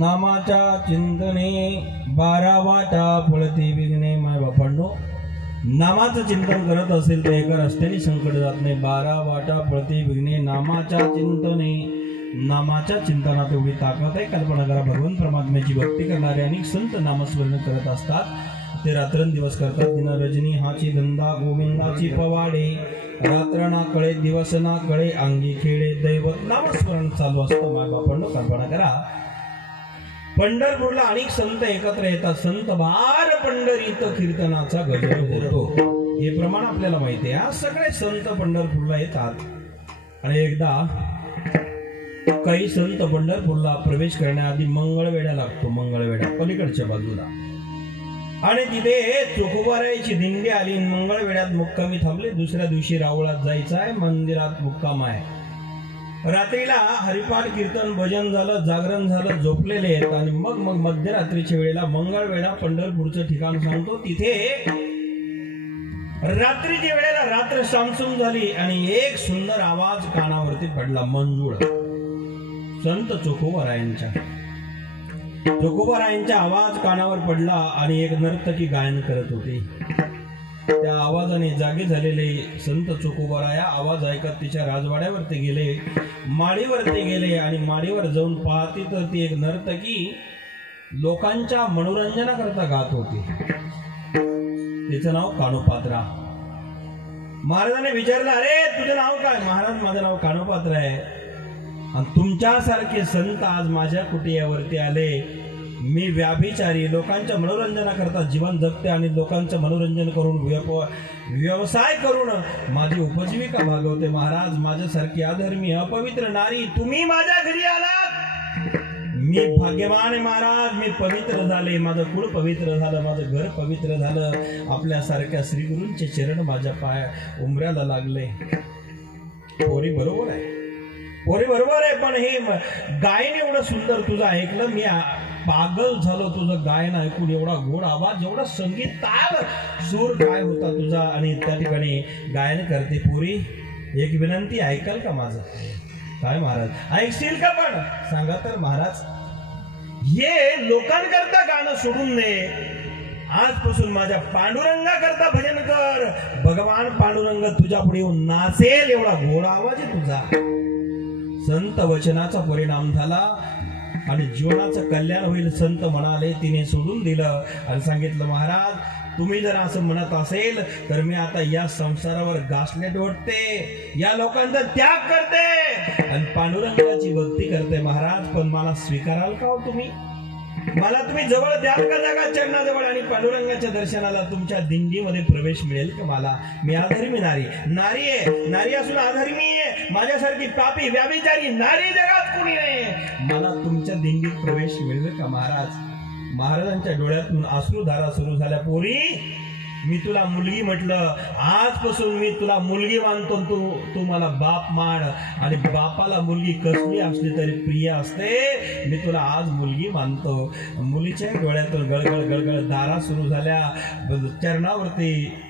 नामाच्या चिंतने 12 वाटा फळती विघ्ने. माय बापांनो, नामाचं चिंतन करत असेल तर एका रस्त्याने संकट जात नाही. 12 वाटा फळती विघ्ने. नामाच्या चिंतने, नामाच्या चिंतनात एवढी ताकद आहे. कल्पना करा, भगवान परमात्म्याची भक्ती करणारे अनेक संत नामस्मरण करत असतात. ते रात्रंदिवस करतात. दिन रजनी हाची धंदा, गोविंदाची पवाडे. रात्र ना कळे, दिवस ना कळे, अंगी खेळे, दैवत नामस्मरण चालू असतं. माय बापांनो, कल्पना करा, पंढरपूरला अनेक संत एकत्र येतात. संत बार पंढरीत कीर्तनाचा गजर होतो. हे प्रमाण आपल्याला माहिती आहे. आज सगळे संत पंढरपूरला येतात. आणि एकदा काही संत पंढरपूरला प्रवेश करण्याआधी मंगळवेढा लागतो. मंगळवेढा पलीकडच्या बाजूला. आणि तिथे चोखोबारायची दिंडी आली. मंगळवेढ्यात मुक्कामी थांबले. दुसऱ्या दिवशी रावळात जायचं आहे. मंदिरात मुक्काम आहे. रात्रीला हरिपाठ कीर्तन भजन झालं, जागरण झालं, झोपलेले आहेत आणि मग मध्यरात्रीच्या वेळेला मंगळवेढा पंढरपूरचं ठिकाण सांगतो. तिथे रात्रीच्या वेळेला रात्र सामसूम झाली आणि एक सुंदर आवाज कानावरती पडला, मंजूळ. संत चोखोबारायांचा आवाज कानावर पडला आणि एक नर्तकी गायन करत होते. त्या आवाजाने जागे झालेले संत चोखोबाराया आवाज ऐकत तिच्या राजवाड्यावरती गेले, माडीवरती गेले आणि माडीवर जाऊन पाहते तर ती एक नर्तकी लोकांच्या मनोरंजनाकरता गात होती. तिचं नाव कानोपात्रा. महाराजांनी विचारलं, अरे तुझं नाव काय? महाराज, माझं नाव कानोपात्रा आहे आणि तुमच्यासारखे संत आज माझ्या कुटियावरती आले. मी व्याभिचारी, लोकांच्या मनोरंजनाकरता जीवन जगते आणि लोकांचं मनोरंजन करून व्यवसाय करून माझी उपजीविका भागवते. महाराज, माझ्यासारखी अधर्मी अपवित्र नारी तुम्ही माझ्या घरी आलात. मी भाग्यवान आहे महाराज, मी पवित्र झाले, माझं कुळ पवित्र झालं, माझं घर पवित्र झालं. आपल्यासारख्या श्रीगुरूंचे चरण माझ्या उमऱ्याला लागले. पोरी बरोबर आहे, पण हे गायन एवढं सुंदर तुझं ऐकलं, मी पागल झालो तुझं गायन ऐकून. एवढा गोड आवाज, एवढा संगीत, ताल, सूर काय होता तुझा. आणि त्या ठिकाणी गायन करते. पोरी, एक विनंती ऐकाल का माझं? काय महाराज? ऐकशील का? पण सांगा तर महाराज. हे लोकांकरता गाणं सोडून दे. आजपासून माझ्या पांडुरंगाकरता भजन कर. भगवान पांडुरंग तुझ्या पुढे येऊन नाचेल, एवढा गोड आवाज आहे तुझा. संत वचनाचा परिणाम झाला आणि जीवनाचं कल्याण होईल. संत म्हणाले, तिने सोडून दिलं आणि सांगितलं, महाराज, तुम्ही जर असं म्हणत असेल तर मी आता या संसारावर घासलेट ओढते, या लोकांचा त्याग करते आणि पांडुरंगाची भक्ती करते. महाराज, पण मला स्वीकाराल का हो तुम्ही? मला तुम्ही जवळ द्याल का जागा चरणाजवळ आणि पांडुरंगाच्या दर्शनाला तुमच्या दिंडीमध्ये प्रवेश मिळेल का मला? मी अधर्मी नारी आहे, नारी असून अधर्मी आहे. माझ्यासारखी पापी व्याभिचारी नारी जगात कोणी नाही. मला तुमच्या दिंडीत प्रवेश मिळेल का महाराज? महाराजांच्या डोळ्यातून अश्रुधारा सुरू झाल्या. पोरी, मी तुला मुलगी म्हटलं, आजपासून मी तुला मुलगी मानतो. तू मला बाप मान. आणि बापाला मुलगी कसली असली तरी प्रिय असते. मी तुला आज मुलगी मानतो. मुलीच्या डोळ्यातून गळगळ धारा सुरू झाल्या. चरणावरती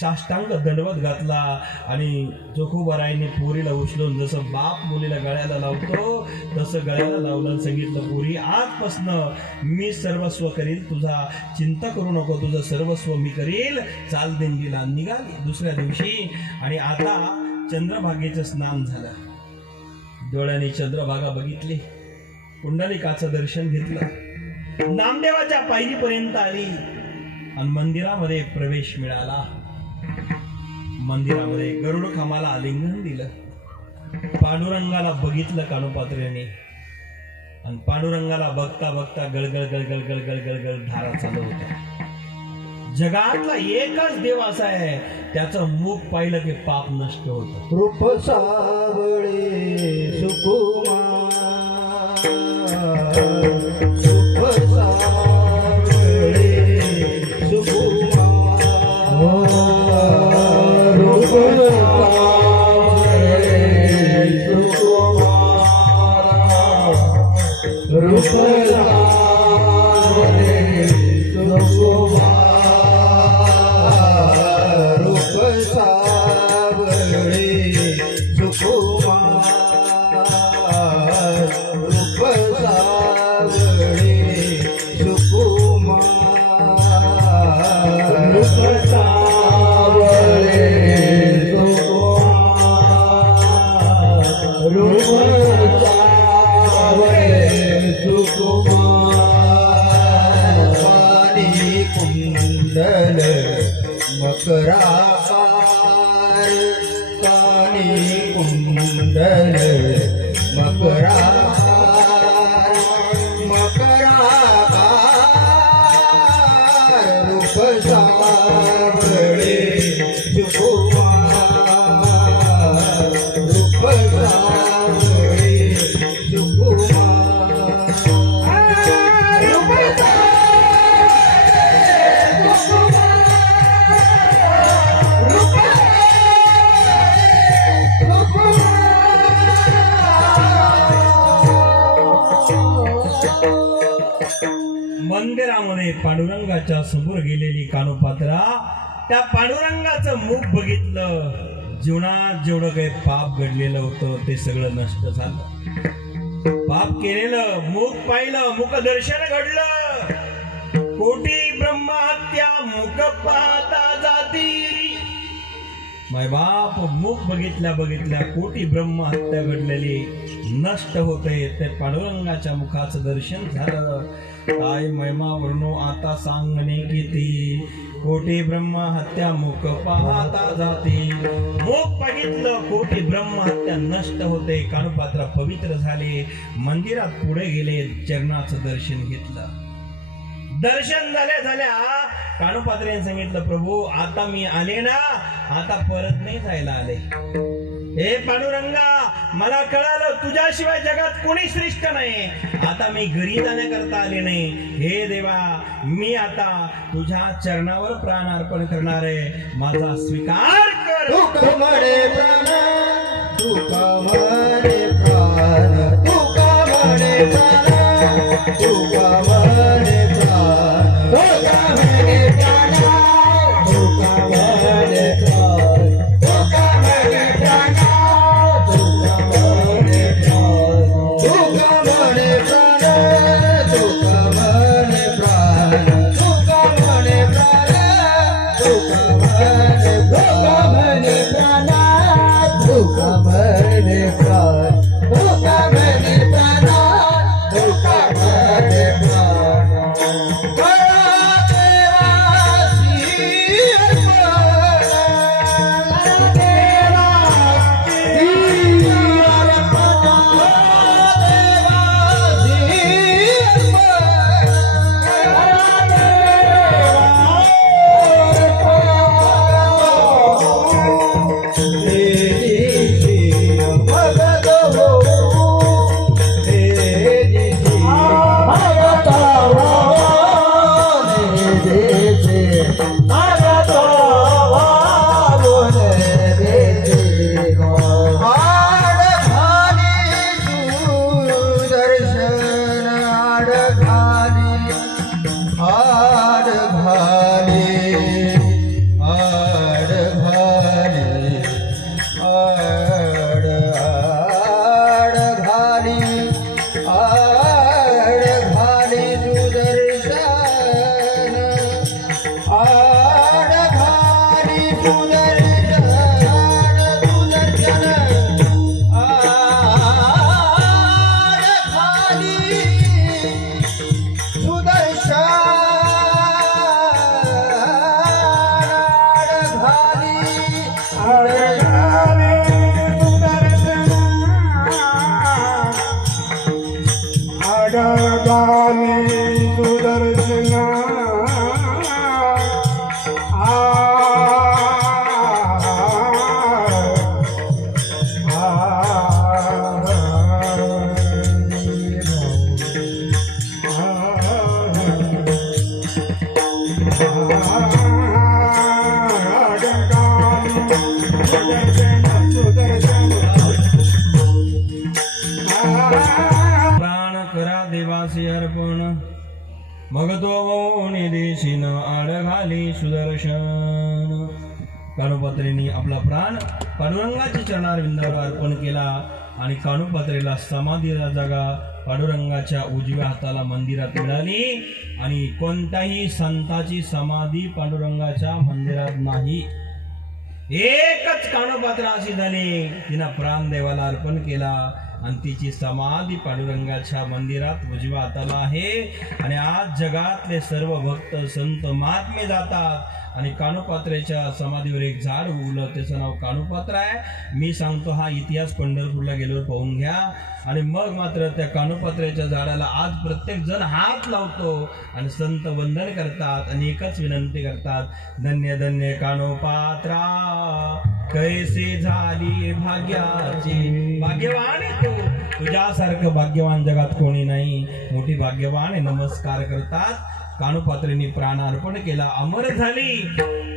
साष्टांग दंडवत घातला आणि चोखोबारायांनी पोरीला उचलून जसं बाप मुलीला गळ्याला लावतो तसं गळ्याला लावलं. सांगितलं, पोरी, आजपासनं मी सर्वस्व करील, तुझा चिंता करू नको, तुझं सर्वस्व मी करील. चाल दिंडीला निघाली दुसऱ्या दिवशी. आणि आता चंद्रभागेचं स्नान झालं. डोळ्याने चंद्रभागा बघितली, कुंडलिकाचं दर्शन घेतलं, नामदेवाच्या पायरीपर्यंत आली आणि मंदिरामध्ये प्रवेश मिळाला. मंदिरामध्ये गरुड खामाला आलिंगन दिलं. पांडुरंगाला बघितलं कानोपात्र्याने आणि पांडुरंगाला बघता बघता गळगळ धारा चालू होत्या. जगातला एकच देव असा आहे, त्याचं मुख पाहिलं की पाप नष्ट होतं. रूप सावळे सुकुमार, रूप सावळे सुकुमार, रूप सावळे सुकुमार, रूप सावळे सुकुमार, रूप सावळे सुकुमार, रूप सावळे सुकुमार, रूप सावळे सुकुमार, रूप सावळे सुकुमार. पाणी कुंडल मकराकार, कानी कुंडल मकराकार, मकराकार, रूप सावळे सुकुमार, रूप सावळे सुकुमार, रूप सावळे सुकुमार. मंदिरामध्ये पांडुरंगाच्या समोर गेलेली कानोपात्रा त्या पांडुरंगाचं मुख बघितलं. जीवनात जेवढं काही पाप घडलेलं होतं ते सगळं नष्ट झालं. पाप केलेलं मुख पाहिलं, मुख दर्शन घडलं. कोटी ब्रह्महत्या मुख पाहता जाती. माय बाप मुख बघितल्या बघितल्या कोटी ब्रह्महत्या घडलेली नष्ट होते. ते पांडुरंगाच्या मुखाचं दर्शन झालं. काय महिमा वर्णो आता सांगणे किती. कोटी ब्रह्महत्या मुख पाहता जाते. मुख बघितलं कोटी ब्रह्महत्या नष्ट होते. कानोपात्रा पवित्र झाले. मंदिरात पुढे गेले, चरणाचं दर्शन घेतलं. दर्शन झाल्या कानोपात्रेने सांगितलं, प्रभू आता मी आले ना, आता परत नाही जायला आले. हे पांडुरंगा, मला कळालं तुझ्याशिवाय जगात कोणी श्रेष्ठ नाही. आता मी घरी जाण्याकरता आले नाही. हे देवा, मी आता तुझ्या चरणावर प्राण अर्पण करणार आहे. माझा स्वीकार कर. तुका म्हणे प्राण, तुका म्हणे प्राण, तुका म्हणे प्राण, तुका म्हणे प्राण, तुका म्हणे प्राण, तुका म्हणे प्राण, तुका म्हणे प्राण, तुका म्हणे प्राण, तुका म्हणे प्राण, तुका म्हणे प्राण, तुका म्हणे प्राण, तुका म्हणे प्राण, तुका म्हणे प्राण, तुका म्हणे प्राण, तुका म्हणे प्राण. प्राण करा देवासी अर्पण, मग तो निदेशीन आड घाली सुदर्शन. कानोपात्रेने आपला प्राण पांडुरंगाच्या चरणारविंदावर अर्पण केला आणि कानोपात्रेला समाधीला जागा पांडुरंगाच्या उजव्या हाताला मंदिरात मिळाली. आणि कोणत्याही संताची समाधी पांडुरंगाच्या मंदिरात नाही. एकच कानोपात्रा अशी झाली, तिनं प्राण देवाला अर्पण केला आणि तिची समाधी पांडुरंगाच्या मंदिरात उजव्या हाताला आहे. आणि आज जगातले सर्व भक्त संत महात्मे जातात आणि कानोपात्रेच्या समाधीवर एक झाड उगवलं, त्याचं नाव कानोपात्र आहे. मी सांगतो हा इतिहास पंढरपूरला गेल्यावर पाहून घ्या. आणि मग मात्र त्या कानोपात्रेच्या झाडाला आज प्रत्येक जण हात लावतो आणि संत वंदन करतात आणि एकच विनंती करतात, धन्य धन्य कानोपात्रा कैसे झाली भाग्याची. भाग्यवान आहे तू, तुझ्यासारखं भाग्यवान जगात कोणी नाही. मोठी भाग्यवान आहे. नमस्कार करतात कानोपात्रेने प्राण अर्पण केला, अमर झाली.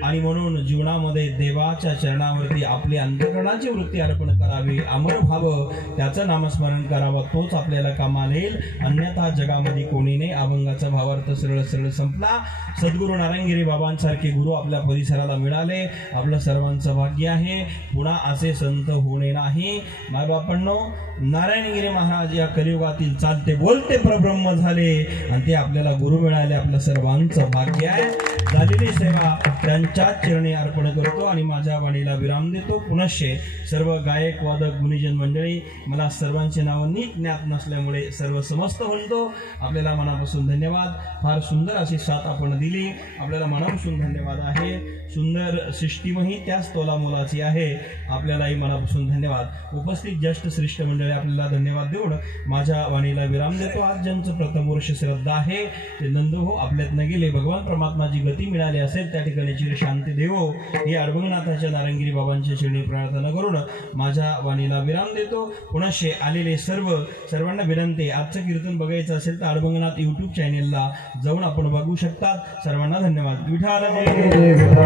आणि म्हणून जीवनामध्ये देवाच्या चरणावरती आपली अंतःकरणाची वृत्ती अर्पण करावी, अमर व्हावं, त्याचं नामस्मरण करावं, तोच आपल्याला कामाला येईल. अन्यथा जगामध्ये कोणी नाही. अभंगाचा भावार्थ सरळ सरळ संपला. सद्गुरू नारायणगिरी बाबांसारखे गुरु आपल्या परिसराला मिळाले, आपलं सर्वांचं भाग्य आहे. पुन्हा असे संत होणे नाही. मायबापांनो, नारायणगिरी महाराज या कलियुगातील चालते बोलते परब्रह्म झाले आणि ते आपल्याला गुरु मिळाले. आपलं सर्वांचं भाग्य आहे. झालेली सेवा त्यांच्याच चरणी अर्पण करतो आणि माझ्या वाणीला विराम देतो. पुनश्च सर्व गायक वादक गुणीजन मंडळी, मला सर्वांचे नाव नीट ज्ञात नसल्यामुळे सर्व समस्त म्हणतो. आपल्याला मनापासून धन्यवाद. फार सुंदर अशी साथ आपण दिली, आपल्याला मनापासून धन्यवाद आहे. सुंदर सिस्टीमही त्याच तोला मोलाची आहे. आपल्यालाही मनापासून धन्यवाद. उपस्थित ज्येष्ठ श्रेष्ठ मंडळी, आपल्याला धन्यवाद देऊन माझ्या वाणीला विराम देतो. आज ज्यांचं प्रथम वर्ष श्रद्धा आहे ते नंदू हो आपल्यात न गेले. भगवान परमात्माची गती मिळाली असेल त्या ठिकाणी चिर शांती देवो ही अडबंगनाथाच्या नारायणगिरी बाबांच्या चरणी प्रार्थना करून माझ्या वाणीला विराम देतो. पुनश्च आलेले सर्वांना विनंती, आजचं कीर्तन बघायचं असेल तर अडबंगनाथ यूट्यूब चॅनेलला जाऊन आपण बघू शकतात. सर्वांना धन्यवाद. विठाल जय.